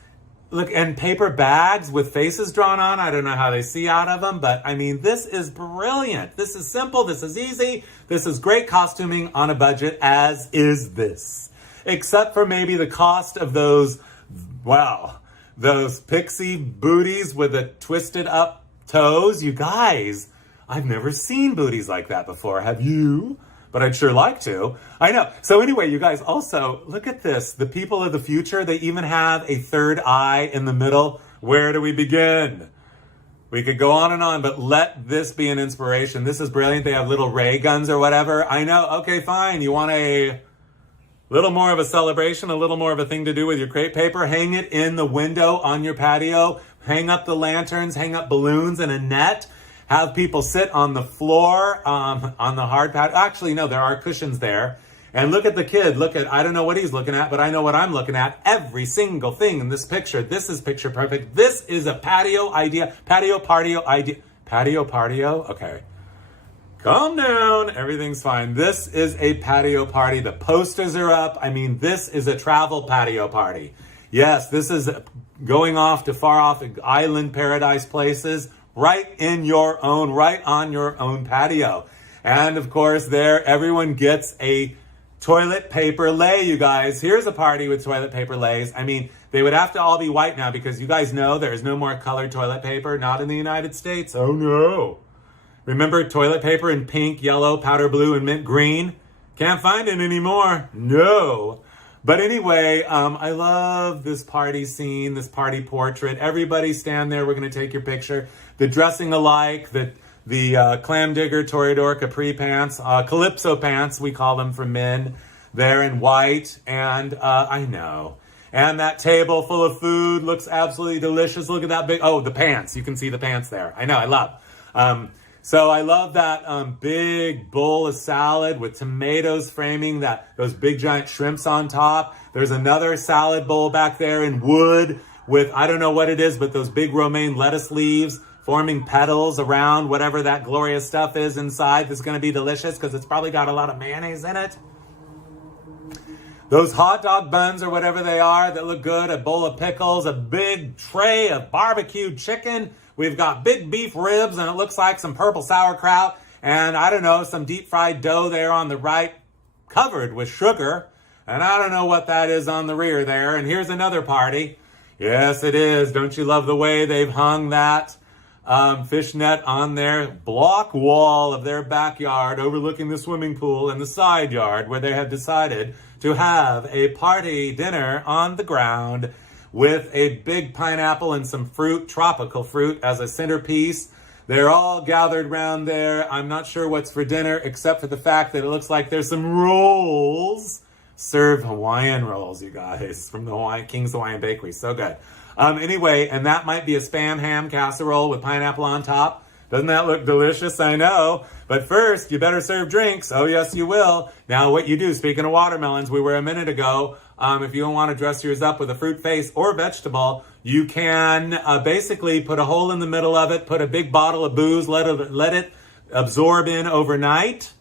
Look, and paper bags with faces drawn on. I don't know how they see out of them, but I mean, this is brilliant. This is simple. This is easy. This is great costuming on a budget, as is this. Except for maybe the cost of those, wow, those pixie booties with the twisted up toes. You guys, I've never seen booties like that before. Have you? But I'd sure like to. I know. So anyway, you guys, also, look at this. The people of the future, they even have a third eye in the middle. Where do we begin? We could go on, but let this be an inspiration. This is brilliant. They have little ray guns or whatever. I know. Okay, fine. You want a little more of a celebration, a little more of a thing to do with your crepe paper? Hang it in the window on your patio. Hang up the lanterns. Hang up balloons and a net. Have people sit on the floor, on the hard pad. Actually, no, there are cushions there. And look at the kid. Look at, I don't know what he's looking at, but I know what I'm looking at. Every single thing in this picture. This is picture perfect. This is a patio idea. Patio idea. Patio? Okay. Calm down. Everything's fine. This is a patio party. The posters are up. I mean, this is a travel patio party. Yes, this is going off to far off island paradise places. Right on your own patio. And of course there, everyone gets a toilet paper lay, you guys. Here's a party with toilet paper lays. I mean, they would have to all be white now because you guys know there is no more colored toilet paper, not in the United States. Oh no. Remember toilet paper in pink, yellow, powder blue, and mint green? Can't find it anymore. No. But anyway, I love this party scene, this party portrait. Everybody stand there. We're going to take your picture. The dressing alike, the clam digger, toreador, capri pants, calypso pants, we call them for men. They're in white, and I know. And that table full of food looks absolutely delicious. Look at that big, oh, the pants. You can see the pants there. I know, I love. So I love that big bowl of salad with tomatoes framing those big giant shrimps on top. There's another salad bowl back there in wood with, I don't know what it is, but those big romaine lettuce leaves forming petals around whatever that glorious stuff is inside. That's going to be delicious because it's probably got a lot of mayonnaise in it. Those hot dog buns or whatever they are that look good, a bowl of pickles, a big tray of barbecued chicken. We've got big beef ribs, and it looks like some purple sauerkraut, and I don't know, some deep fried dough there on the right, covered with sugar, and I don't know what that is on the rear there. And here's another party. Yes, it is. Don't you love the way they've hung that fishnet on their block wall of their backyard, overlooking the swimming pool and the side yard, where they have decided to have a party dinner on the ground, with a big pineapple and some fruit, tropical fruit, as a centerpiece. They're all gathered around there. I'm not sure what's for dinner, except for the fact that it looks like there's some rolls. Served Hawaiian rolls, you guys, from the King's Hawaiian Bakery. So good. Anyway, and that might be a Spam ham casserole with pineapple on top. Doesn't that look delicious? I know. But first, you better serve drinks. Oh, yes, you will. Now, what you do, speaking of watermelons, we were a minute ago. If you don't want to dress yours up with a fruit face or vegetable, you can basically put a hole in the middle of it, put a big bottle of booze, let it absorb in overnight.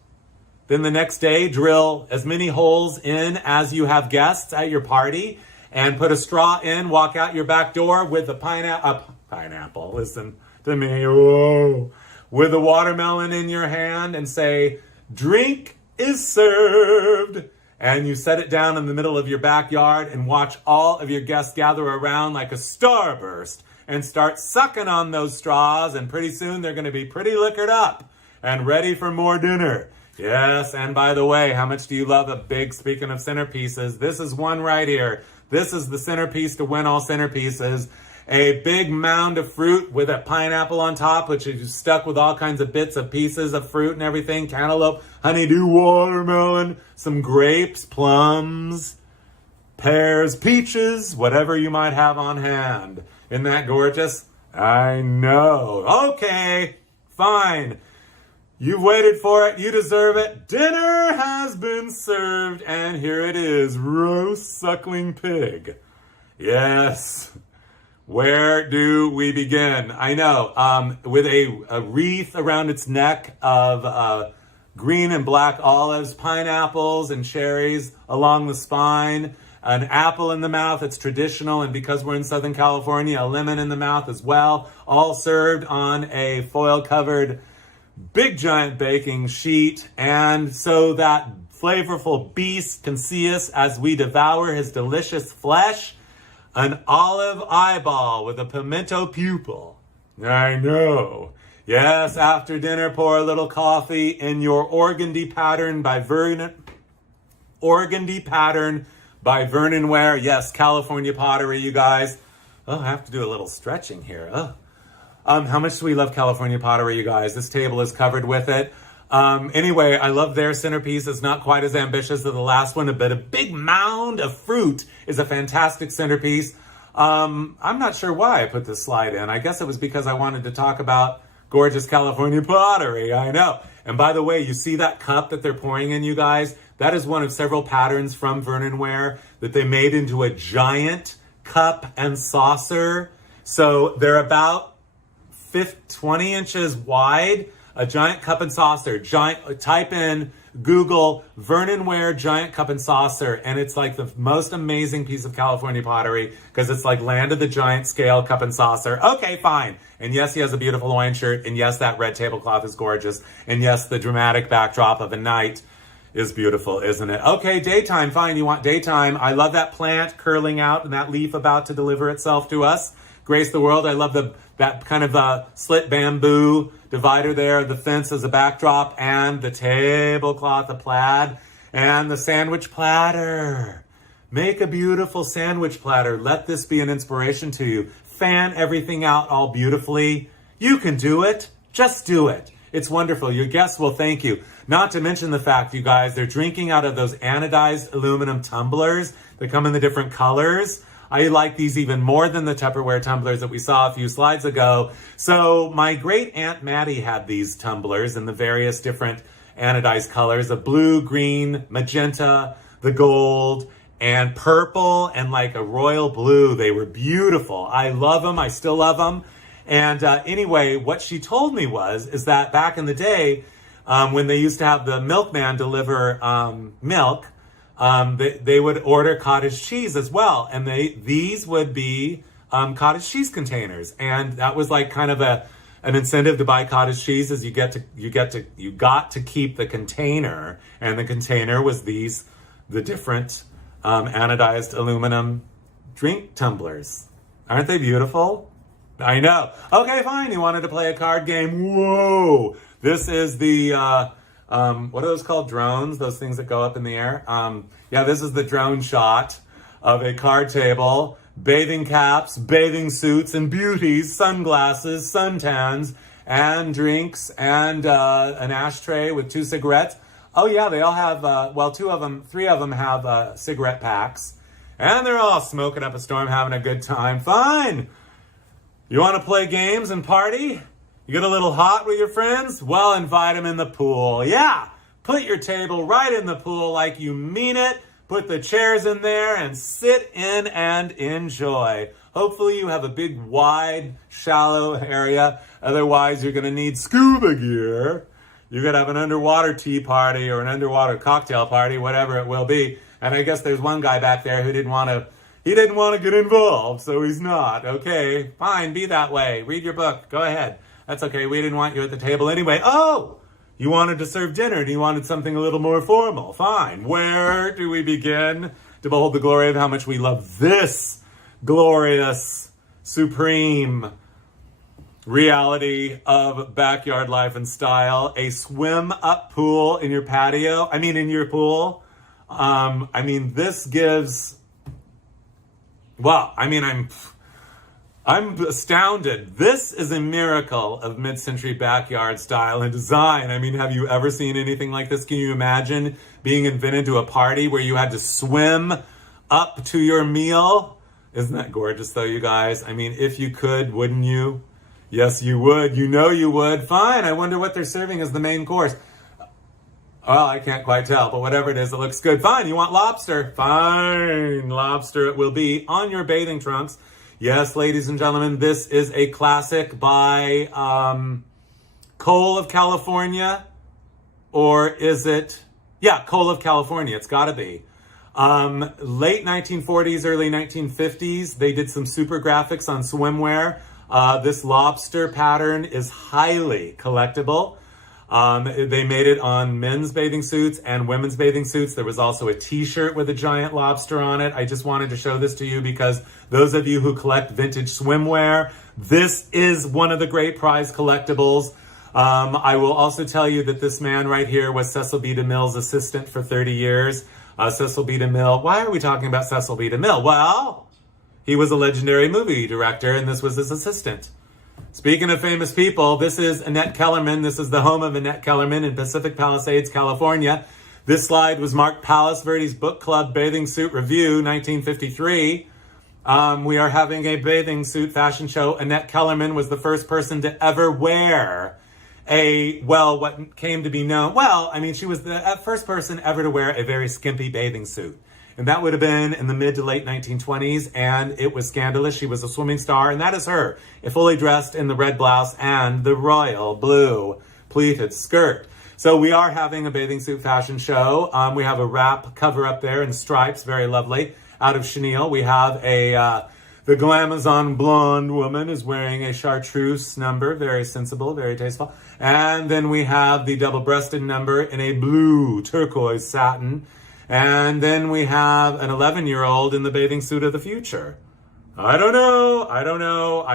Then the next day, drill as many holes in as you have guests at your party, and put a straw in, walk out your back door with a pineapple, listen to me, whoa, with a watermelon in your hand, and say, drink is served. And you set it down in the middle of your backyard and watch all of your guests gather around like a starburst and start sucking on those straws, and pretty soon they're going to be pretty liquored up and ready for more dinner. Yes, and by the way, how much do you love speaking of centerpieces, this is one right here. This is the centerpiece to win all centerpieces. A big mound of fruit with a pineapple on top, which is stuck with all kinds of bits of pieces of fruit and everything. Cantaloupe, honeydew, watermelon, some grapes, plums, pears, peaches, whatever you might have on hand. Isn't that gorgeous? I know. Okay, fine. You've waited for it. You deserve it. Dinner has been served, and here it is, roast suckling pig. Yes. Where do we begin? I know, with a wreath around its neck of green and black olives, pineapples and cherries along the spine, an apple in the mouth, it's traditional, and because we're in Southern California, a lemon in the mouth as well, all served on a foil-covered big giant baking sheet, and so that flavorful beast can see us as we devour his delicious flesh. An olive eyeball with a pimento pupil. I know. Yes, after dinner, pour a little coffee in your organdy pattern by Vernonware. Yes, California pottery, you guys. Oh, I have to do a little stretching here. Oh. How much do we love California pottery, you guys? This table is covered with it. Anyway, I love their centerpiece. It's not quite as ambitious as the last one, but a big mound of fruit is a fantastic centerpiece. I'm not sure why I put this slide in. I guess it was because I wanted to talk about gorgeous California pottery. I know. And by the way, you see that cup that they're pouring in, you guys? That is one of several patterns from Vernonware that they made into a giant cup and saucer. So they're about 20 inches wide. A giant cup and saucer, type in Google Vernonware giant cup and saucer, and it's like the most amazing piece of California pottery because it's like land of the giant scale cup and saucer. Okay, fine. And yes, he has a beautiful Hawaiian shirt, and yes, that red tablecloth is gorgeous, and yes, the dramatic backdrop of a night is beautiful, isn't it? Okay, daytime, fine, you want daytime. I love that plant curling out and that leaf about to deliver itself to us. Grace the world. I love that kind of slit bamboo divider there, the fence as a backdrop, and the tablecloth, the plaid, and the sandwich platter. Make a beautiful sandwich platter. Let this be an inspiration to you. Fan everything out all beautifully. You can do it. Just do it. It's wonderful. Your guests will thank you. Not to mention the fact, you guys, they're drinking out of those anodized aluminum tumblers that come in the different colors. I like these even more than the Tupperware tumblers that we saw a few slides ago. So my great Aunt Maddie had these tumblers in the various different anodized colors of blue, green, magenta, the gold, and purple, and like a royal blue. They were beautiful. I love them. I still love them. And anyway, what she told me is that back in the day, when they used to have the milkman deliver milk, they would order cottage cheese as well, and these would be cottage cheese containers, and that was like kind of an incentive to buy cottage cheese, is you got to keep the container, and the container was the different anodized aluminum drink tumblers. Aren't they beautiful? I know. Okay, fine. You wanted to play a card game. Whoa! This is the what are those called? Drones? Those things that go up in the air? Yeah, this is the drone shot of a card table, bathing caps, bathing suits, and beauties, sunglasses, suntans, and drinks, and an ashtray with 2 cigarettes. Oh yeah, they all have, three of them have cigarette packs. And they're all smoking up a storm, having a good time. Fine! You want to play games and party? You get a little hot with your friends? Well, invite them in the pool. Yeah, put your table right in the pool like you mean it. Put the chairs in there and sit in and enjoy. Hopefully you have a big, wide, shallow area. Otherwise, you're going to need scuba gear. You could have an underwater tea party or an underwater cocktail party, whatever it will be. And I guess there's one guy back there who didn't want to get involved, so he's not. Okay, fine, be that way. Read your book. Go ahead. That's okay. We didn't want you at the table anyway. Oh, you wanted to serve dinner and you wanted something a little more formal. Fine. Where do we begin to behold the glory of how much we love this glorious, supreme reality of backyard life and style? A swim-up pool in your patio. In your pool. This gives... Well, I'm astounded. This is a miracle of mid-century backyard style and design. Have you ever seen anything like this? Can you imagine being invited to a party where you had to swim up to your meal? Isn't that gorgeous though, you guys? If you could, wouldn't you? Yes, you would. You know you would. Fine, I wonder what they're serving as the main course. Well, I can't quite tell, but whatever it is, it looks good. Fine, you want lobster? Fine, lobster it will be on your bathing trunks. Yes, ladies and gentlemen, this is a classic by Cole of California. Or is it? Yeah, Cole of California. It's got to be. Late 1940s, early 1950s, they did some super graphics on swimwear. This lobster pattern is highly collectible. They made it on men's bathing suits and women's bathing suits. There was also a t-shirt with a giant lobster on it. I just wanted to show this to you because those of you who collect vintage swimwear, this is one of the great prize collectibles. I will also tell you that this man right here was Cecil B. DeMille's assistant for 30 years. Cecil B. DeMille, why are we talking about Cecil B. DeMille? Well, he was a legendary movie director and this was his assistant. Speaking of famous people, this is Annette Kellerman. This is the home of Annette Kellerman in Pacific Palisades, California. This slide was Mark Palasverdi's Book Club Bathing Suit Review, 1953. We are having a bathing suit fashion show. Annette Kellerman was the first person to ever wear what came to be known, she was the first person ever to wear a very skimpy bathing suit. And that would have been in the mid to late 1920s, and it was scandalous. She was a swimming star, and that is her, fully dressed in the red blouse and the royal blue pleated skirt. So we are having a bathing suit fashion show. We have a wrap cover up there in stripes, very lovely, out of chenille. We have the Glamazon blonde woman is wearing a chartreuse number, very sensible, very tasteful. And then we have the double-breasted number in a blue turquoise satin. And then we have an 11-year-old in the bathing suit of the future. I don't know.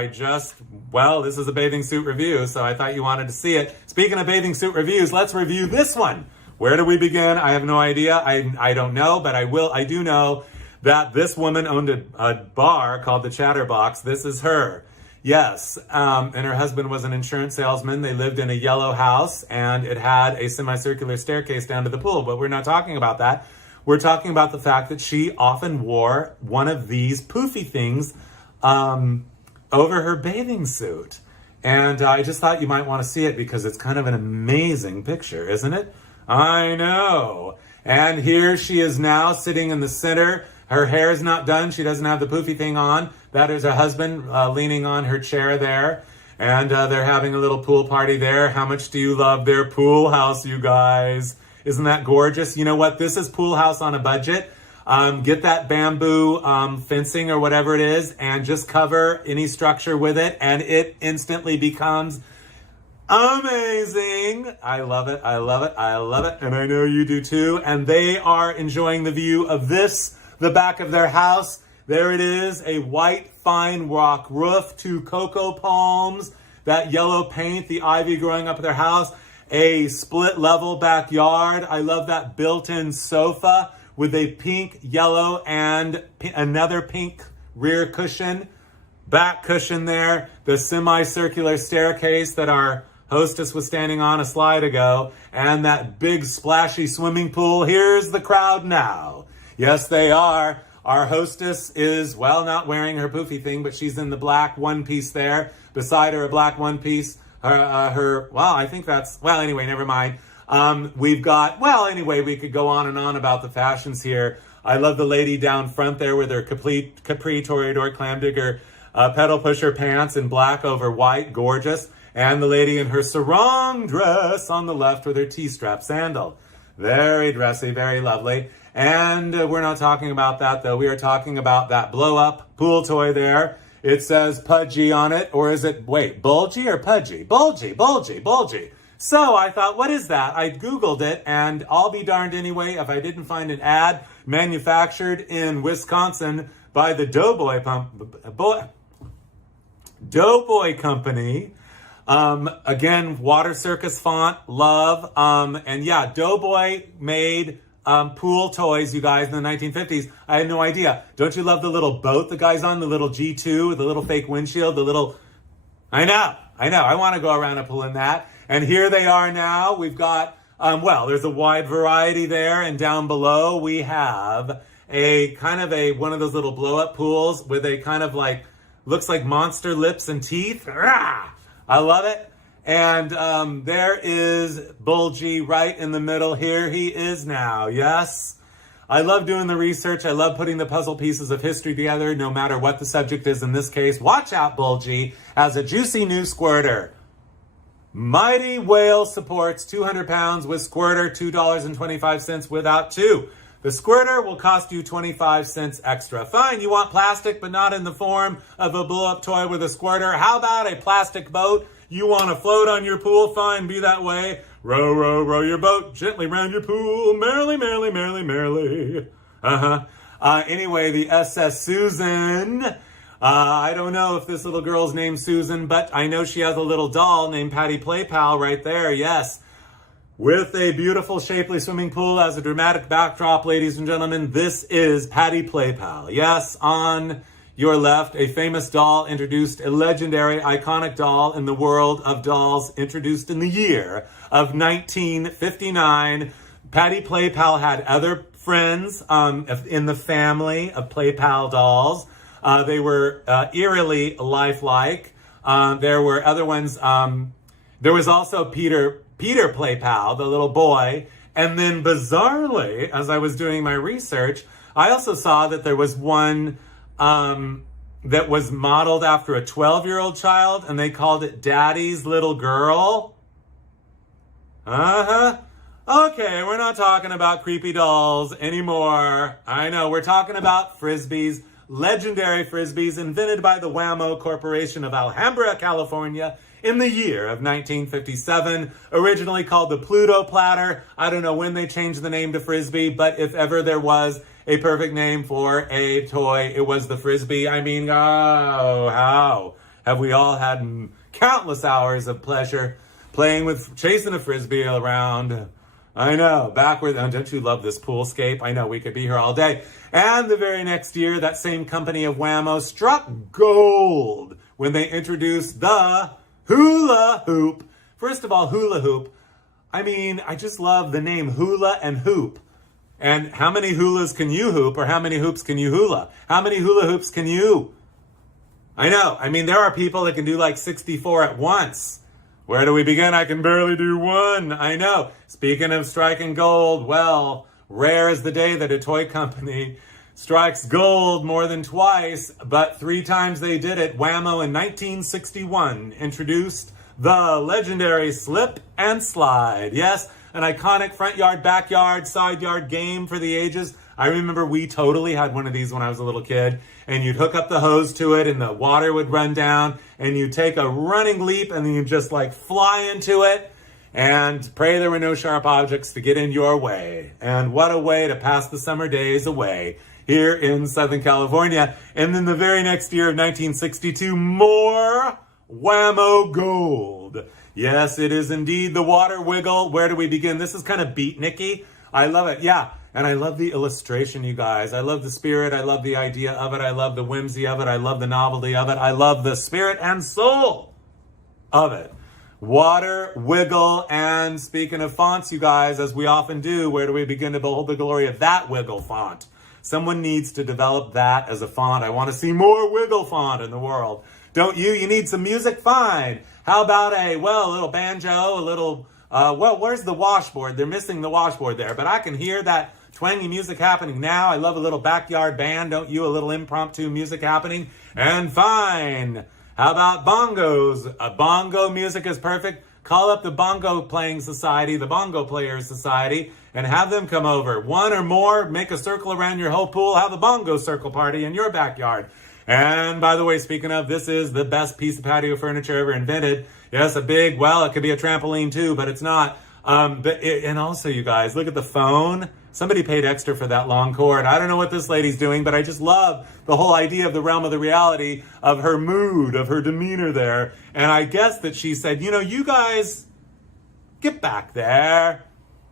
This is a bathing suit review, so I thought you wanted to see it. Speaking of bathing suit reviews, let's review this one. Where do we begin? I have no idea. I don't know, but I do know that this woman owned a bar called the Chatterbox. This is her. Yes, and her husband was an insurance salesman. They lived in a yellow house, and it had a semicircular staircase down to the pool, but we're not talking about that. We're talking about the fact that she often wore one of these poofy things over her bathing suit. And I just thought you might want to see it because it's kind of an amazing picture, isn't it? I know. And here she is now sitting in the center. Her hair is not done. She doesn't have the poofy thing on. That is her husband leaning on her chair there. And they're having a little pool party there. How much do you love their pool house, you guys? Isn't that gorgeous? You know what? This is Pool House on a budget. Get that bamboo fencing or whatever it is and just cover any structure with it and it instantly becomes amazing. I love it. I love it. I love it. And I know you do too. And they are enjoying the view of this, the back of their house. There it is, a white fine rock roof, 2 cocoa palms, that yellow paint, the ivy growing up at their house. A split level backyard. I love that built-in sofa with a pink, yellow, and another pink rear cushion, back cushion there. The semicircular staircase that our hostess was standing on a slide ago, and that big splashy swimming pool. Here's the crowd now. Yes, they are. Our hostess is, not wearing her poofy thing, but she's in the black one piece there. Beside her, a black one piece. Anyway, never mind. We've got, we could go on and on about the fashions here. I love the lady down front there with her capri Toreador clam digger pedal pusher pants in black over white, gorgeous. And the lady in her sarong dress on the left with her T-strap sandal. Very dressy, very lovely. And we're not talking about that, though. We are talking about that blow-up pool toy there. It says Pudgy on it, or is it, bulgy or Pudgy? Bulgy. So I thought, what is that? I Googled it, and I'll be darned anyway if I didn't find an ad manufactured in Wisconsin by the Doughboy Company. Again, Water Circus font, love. Doughboy made pool toys, you guys, in the 1950s. I had no idea. Don't you love the little boat the guy's on, the little G2, the little fake windshield, I know. I want to go around a pool in that. And here they are now. We've got, there's a wide variety there. And down below, we have one of those little blow-up pools with a kind of looks like monster lips and teeth. Rah! I love it. And there is Bulgy right in the middle. Here he is now. Yes. I love doing the research. I love putting the puzzle pieces of history together, no matter what the subject is in this case. Watch out, Bulgy has a juicy new squirter. Mighty Whale supports 200 pounds with squirter, $2.25 without two. The squirter will cost you 25 cents extra. Fine, you want plastic, but not in the form of a blow-up toy with a squirter. How about a plastic boat? You want to float on your pool? Fine, be that way. Row, row, row your boat gently round your pool. Merrily, merrily, merrily, merrily. Anyway, the SS Susan. I don't know if this little girl's named Susan, but I know she has a little doll named Patty Playpal right there, yes. With a beautiful, shapely swimming pool as a dramatic backdrop, ladies and gentlemen, this is Patty Playpal. Yes, on your left, a famous doll introduced, a legendary, iconic doll in the world of dolls introduced in the year of 1959. Patty Playpal had other friends in the family of Playpal dolls. They were eerily lifelike. There were other ones. There was also Peter Playpal, the little boy. And then bizarrely, as I was doing my research, I also saw that there was one that was modeled after a 12-year-old child, and they called it Daddy's Little Girl. Okay, we're not talking about creepy dolls anymore. I know, we're talking about Frisbees, legendary Frisbees invented by the Wamo Corporation of Alhambra, California in the year of 1957, originally called the Pluto Platter. I don't know when they changed the name to Frisbee, but if ever there was a perfect name for a toy, it was the Frisbee. I mean, oh, how have we all had countless hours of pleasure playing with, chasing a Frisbee around. I know, backward. Don't you love this poolscape? I know, we could be here all day. And the very next year, that same company of Wamo struck gold when they introduced the hula hoop. First of all, hula hoop. I mean, I just love the name hula and hoop. And how many hulas can you hoop, or how many hoops can you hula? How many hula hoops can you? I know. I mean, there are people that can do like 64 at once. Where do we begin? I can barely do one. I know. Speaking of striking gold, well, rare is the day that a toy company strikes gold more than twice, but 3 times they did it. Wamo in 1961 introduced the legendary slip and slide. Yes, an iconic front yard, backyard, side yard game for the ages. I remember we totally had one of these when I was a little kid, and you'd hook up the hose to it and the water would run down, and you'd take a running leap and then you'd just like fly into it and pray there were no sharp objects to get in your way. And what a way to pass the summer days away here in Southern California. And then the very next year of 1962, more Wamo gold. Yes, it is indeed the water wiggle. Where do we begin? This is kind of beatniky. I love it. Yeah. And I love the illustration, you guys. I love the spirit. I love the idea of it. I love the whimsy of it. I love the novelty of it. I love the spirit and soul of it. Water, wiggle, and speaking of fonts, you guys, as we often do, where do we begin to behold the glory of that wiggle font? Someone needs to develop that as a font. I want to see more wiggle font in the world. Don't you? You need some music? Fine. How about a little banjo, a little, where's the washboard? They're missing the washboard there, but I can hear that twangy music happening now. I love a little backyard band, don't you? A little impromptu music happening. And fine. How about bongos? A bongo music is perfect. Call up the bongo playing society, the bongo players society, and have them come over. One or more, make a circle around your whole pool, have a bongo circle party in your backyard. And by the way, speaking of, this is the best piece of patio furniture ever invented. Yes, a big, it could be a trampoline too, but it's not. And also, you guys, look at the phone. Somebody paid extra for that long cord. I don't know what this lady's doing, but I just love the whole idea of the realm of the reality of her mood, of her demeanor there. And I guess that she said, you guys, get back there.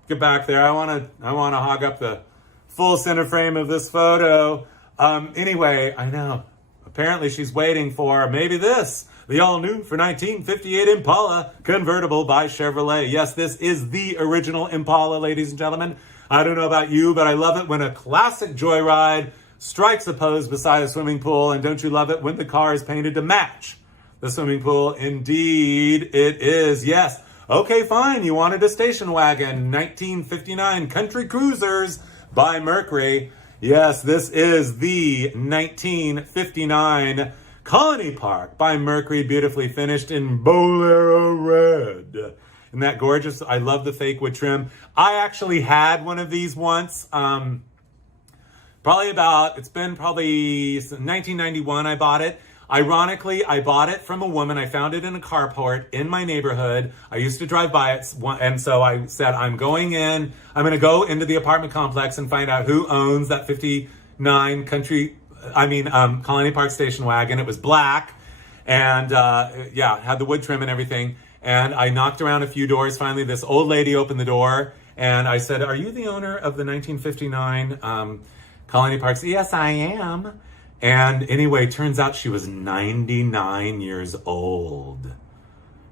Get back there. I want to hog up the full center frame of this photo. Anyway, I know. Apparently she's waiting for maybe this. The all-new for 1958 Impala convertible by Chevrolet. Yes, this is the original Impala, ladies and gentlemen. I don't know about you, but I love it when a classic joyride strikes a pose beside a swimming pool. And don't you love it when the car is painted to match the swimming pool? Indeed, it is. Yes. Okay, fine. You wanted a station wagon, 1959 Country Cruisers by Mercury. Yes, this is the 1959 Colony Park by Mercury, beautifully finished in Bolero red. Isn't that gorgeous? I love the fake wood trim. I actually had one of these once. It's been probably 1991 I bought it. Ironically, I bought it from a woman. I found it in a carport in my neighborhood. I used to drive by it, and so I said, I'm going to go into the apartment complex and find out who owns that 59 Colony Park station wagon. It was black, and had the wood trim and everything. And I knocked around a few doors. Finally, this old lady opened the door, and I said, are you the owner of the 1959 Colony Parks? Yes, I am. And anyway, turns out she was 99 years old.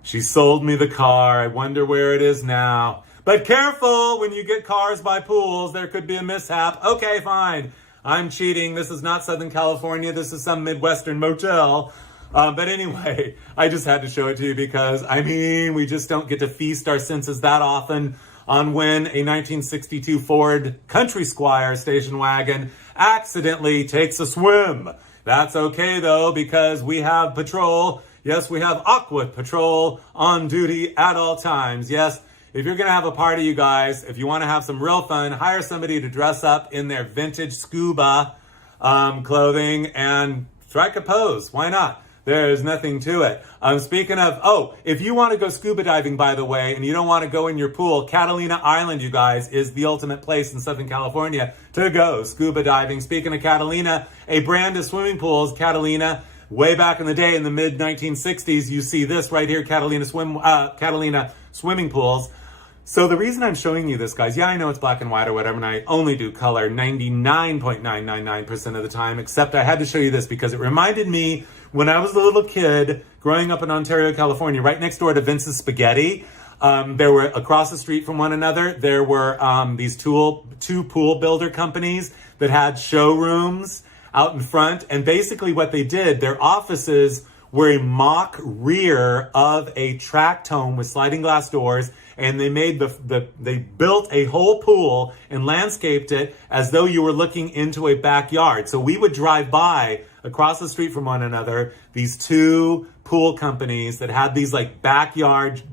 She sold me the car. I wonder where it is now. But careful, when you get cars by pools, there could be a mishap. Okay, fine. I'm cheating. This is not Southern California. This is some Midwestern motel. But anyway, I just had to show it to you because, we just don't get to feast our senses that often on when a 1962 Ford Country Squire station wagon accidentally takes a swim. That's okay though, because we have patrol. Yes, we have Aqua Patrol on duty at all times. Yes, if you're gonna have a party, you guys, if you wanna have some real fun, hire somebody to dress up in their vintage scuba clothing and strike a pose. Why not? There's nothing to it. Speaking of, if you want to go scuba diving, by the way, and you don't want to go in your pool, Catalina Island, you guys, is the ultimate place in Southern California to go scuba diving. Speaking of Catalina, a brand of swimming pools, Catalina, way back in the day in the mid-1960s, you see this right here, Catalina swimming pools. So the reason I'm showing you this, guys, I know it's black and white or whatever, and I only do color 99.999% of the time, except I had to show you this because it reminded me when I was a little kid growing up in Ontario, California, right next door to Vince's Spaghetti. There were, across the street from one another, there were these two pool builder companies that had showrooms out in front. And basically what they did, their offices were a mock rear of a tract home with sliding glass doors. And they made they built a whole pool and landscaped it as though you were looking into a backyard. So we would drive by across the street from one another, these two pool companies that had these like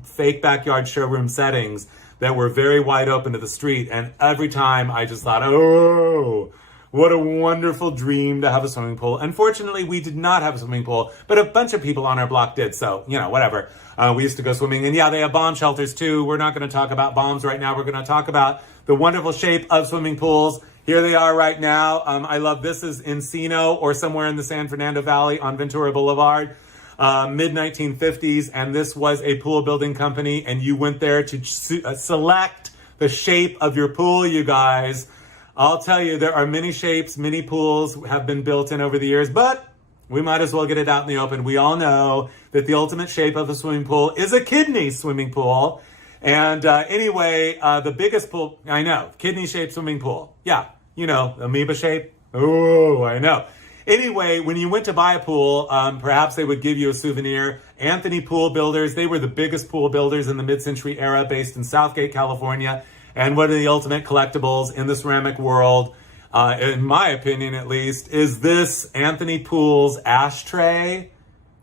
fake backyard showroom settings that were very wide open to the street. And every time I just thought, oh, what a wonderful dream to have a swimming pool. Unfortunately, we did not have a swimming pool, but a bunch of people on our block did. So, whatever. We used to go swimming. And they have bomb shelters too. We're not going to talk about bombs right now. We're going to talk about the wonderful shape of swimming pools. Here they are right now. I love this is Encino or somewhere in the San Fernando Valley on Ventura Boulevard, mid-1950s. And this was a pool building company. And you went there to select the shape of your pool, you guys. I'll tell you, there are many shapes, many pools have been built in over the years, but we might as well get it out in the open. We all know that the ultimate shape of a swimming pool is a kidney swimming pool. And anyway, the biggest pool, I know, kidney-shaped swimming pool. Yeah, amoeba shape. Oh, I know. Anyway, when you went to buy a pool, perhaps they would give you a souvenir. Anthony Pool Builders, they were the biggest pool builders in the mid-century era based in Southgate, California. And one of the ultimate collectibles in the ceramic world, in my opinion at least, is this Anthony Pool's ashtray.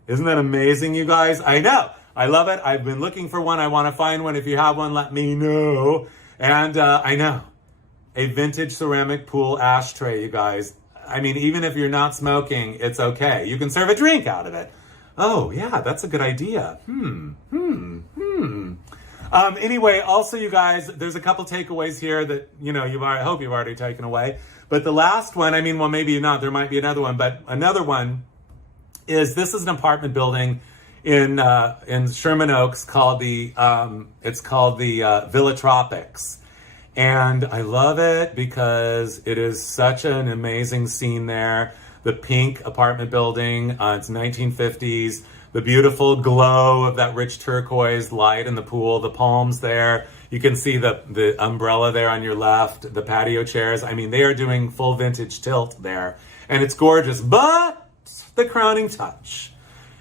Isn't that amazing, you guys? I know. I love it. I've been looking for one. I want to find one. If you have one, let me know. And I know. A vintage ceramic pool ashtray, you guys. Even if you're not smoking, it's okay. You can serve a drink out of it. Oh, yeah, that's a good idea. Anyway, also, you guys, there's a couple takeaways here that, I hope you've already taken away. But the last one, maybe not. There might be another one. But another one is this is an apartment building in Sherman Oaks called the Villa Tropics. And I love it because it is such an amazing scene there. The pink apartment building, it's 1950s. The beautiful glow of that rich turquoise light in the pool, the palms there. You can see the umbrella there on your left, the patio chairs. They are doing full vintage tilt there. And it's gorgeous. But the crowning touch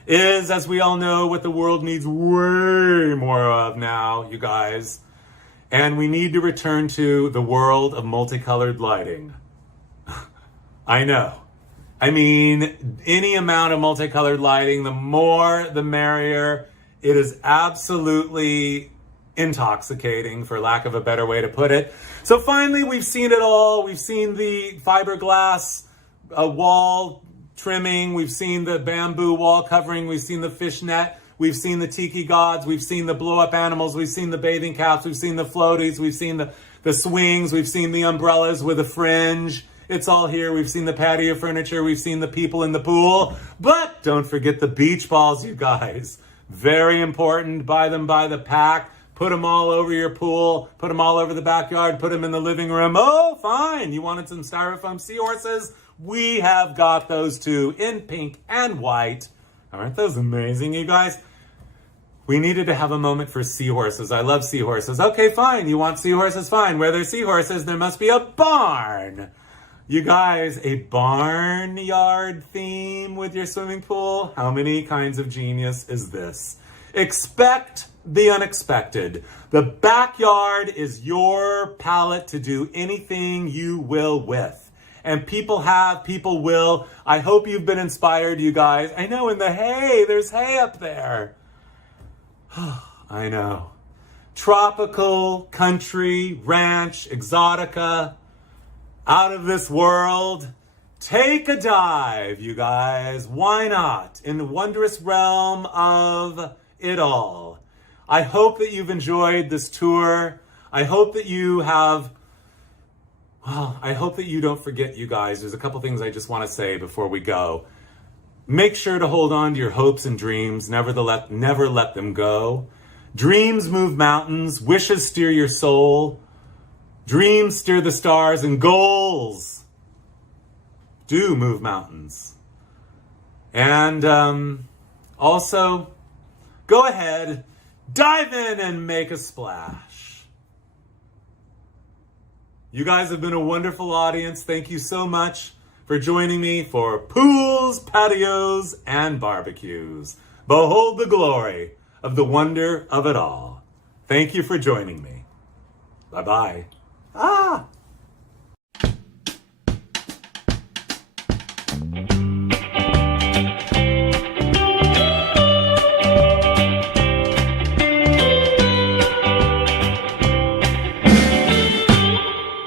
is, as we all know, what the world needs way more of now, you guys. And we need to return to the world of multicolored lighting. I know. I mean, any amount of multicolored lighting, the more the merrier. It is absolutely intoxicating, for lack of a better way to put it. So finally, we've seen it all. We've seen the fiberglass wall trimming. We've seen the bamboo wall covering. We've seen the fishnet. We've seen the tiki gods. We've seen the blow-up animals. We've seen the bathing caps. We've seen the floaties. We've seen the swings. We've seen the umbrellas with a fringe. It's all here. We've seen the patio furniture. We've seen the people in the pool. But don't forget the beach balls, you guys. Very important. Buy them by the pack. Put them all over your pool. Put them all over the backyard. Put them in the living room. Oh, fine. You wanted some styrofoam seahorses? We have got those too, in pink and white. Aren't those amazing, you guys? We needed to have a moment for seahorses. I love seahorses. Okay, fine. You want seahorses? Fine. Where there's seahorses, there must be a barn. You guys, a barnyard theme with your swimming pool? How many kinds of genius is this? Expect the unexpected. The backyard is your palette to do anything you will with. And people will. I hope you've been inspired, you guys. I know, in the hay, there's hay up there. I know. Tropical, country, ranch, exotica, out of this world. Take a dive, you guys. Why not? In the wondrous realm of it all. I hope that you've enjoyed this tour. I hope that you have... Well, I hope that you don't forget, you guys. There's a couple things I just want to say before we go. Make sure to hold on to your hopes and dreams. Never let them go. Dreams move mountains. Wishes steer your soul. Dreams steer the stars, and goals do move mountains. And also, go ahead, dive in and make a splash. You guys have been a wonderful audience. Thank you so much for joining me for Pools, Patios, and Barbecues. Behold the glory of the wonder of it all. Thank you for joining me. Bye-bye. Ah!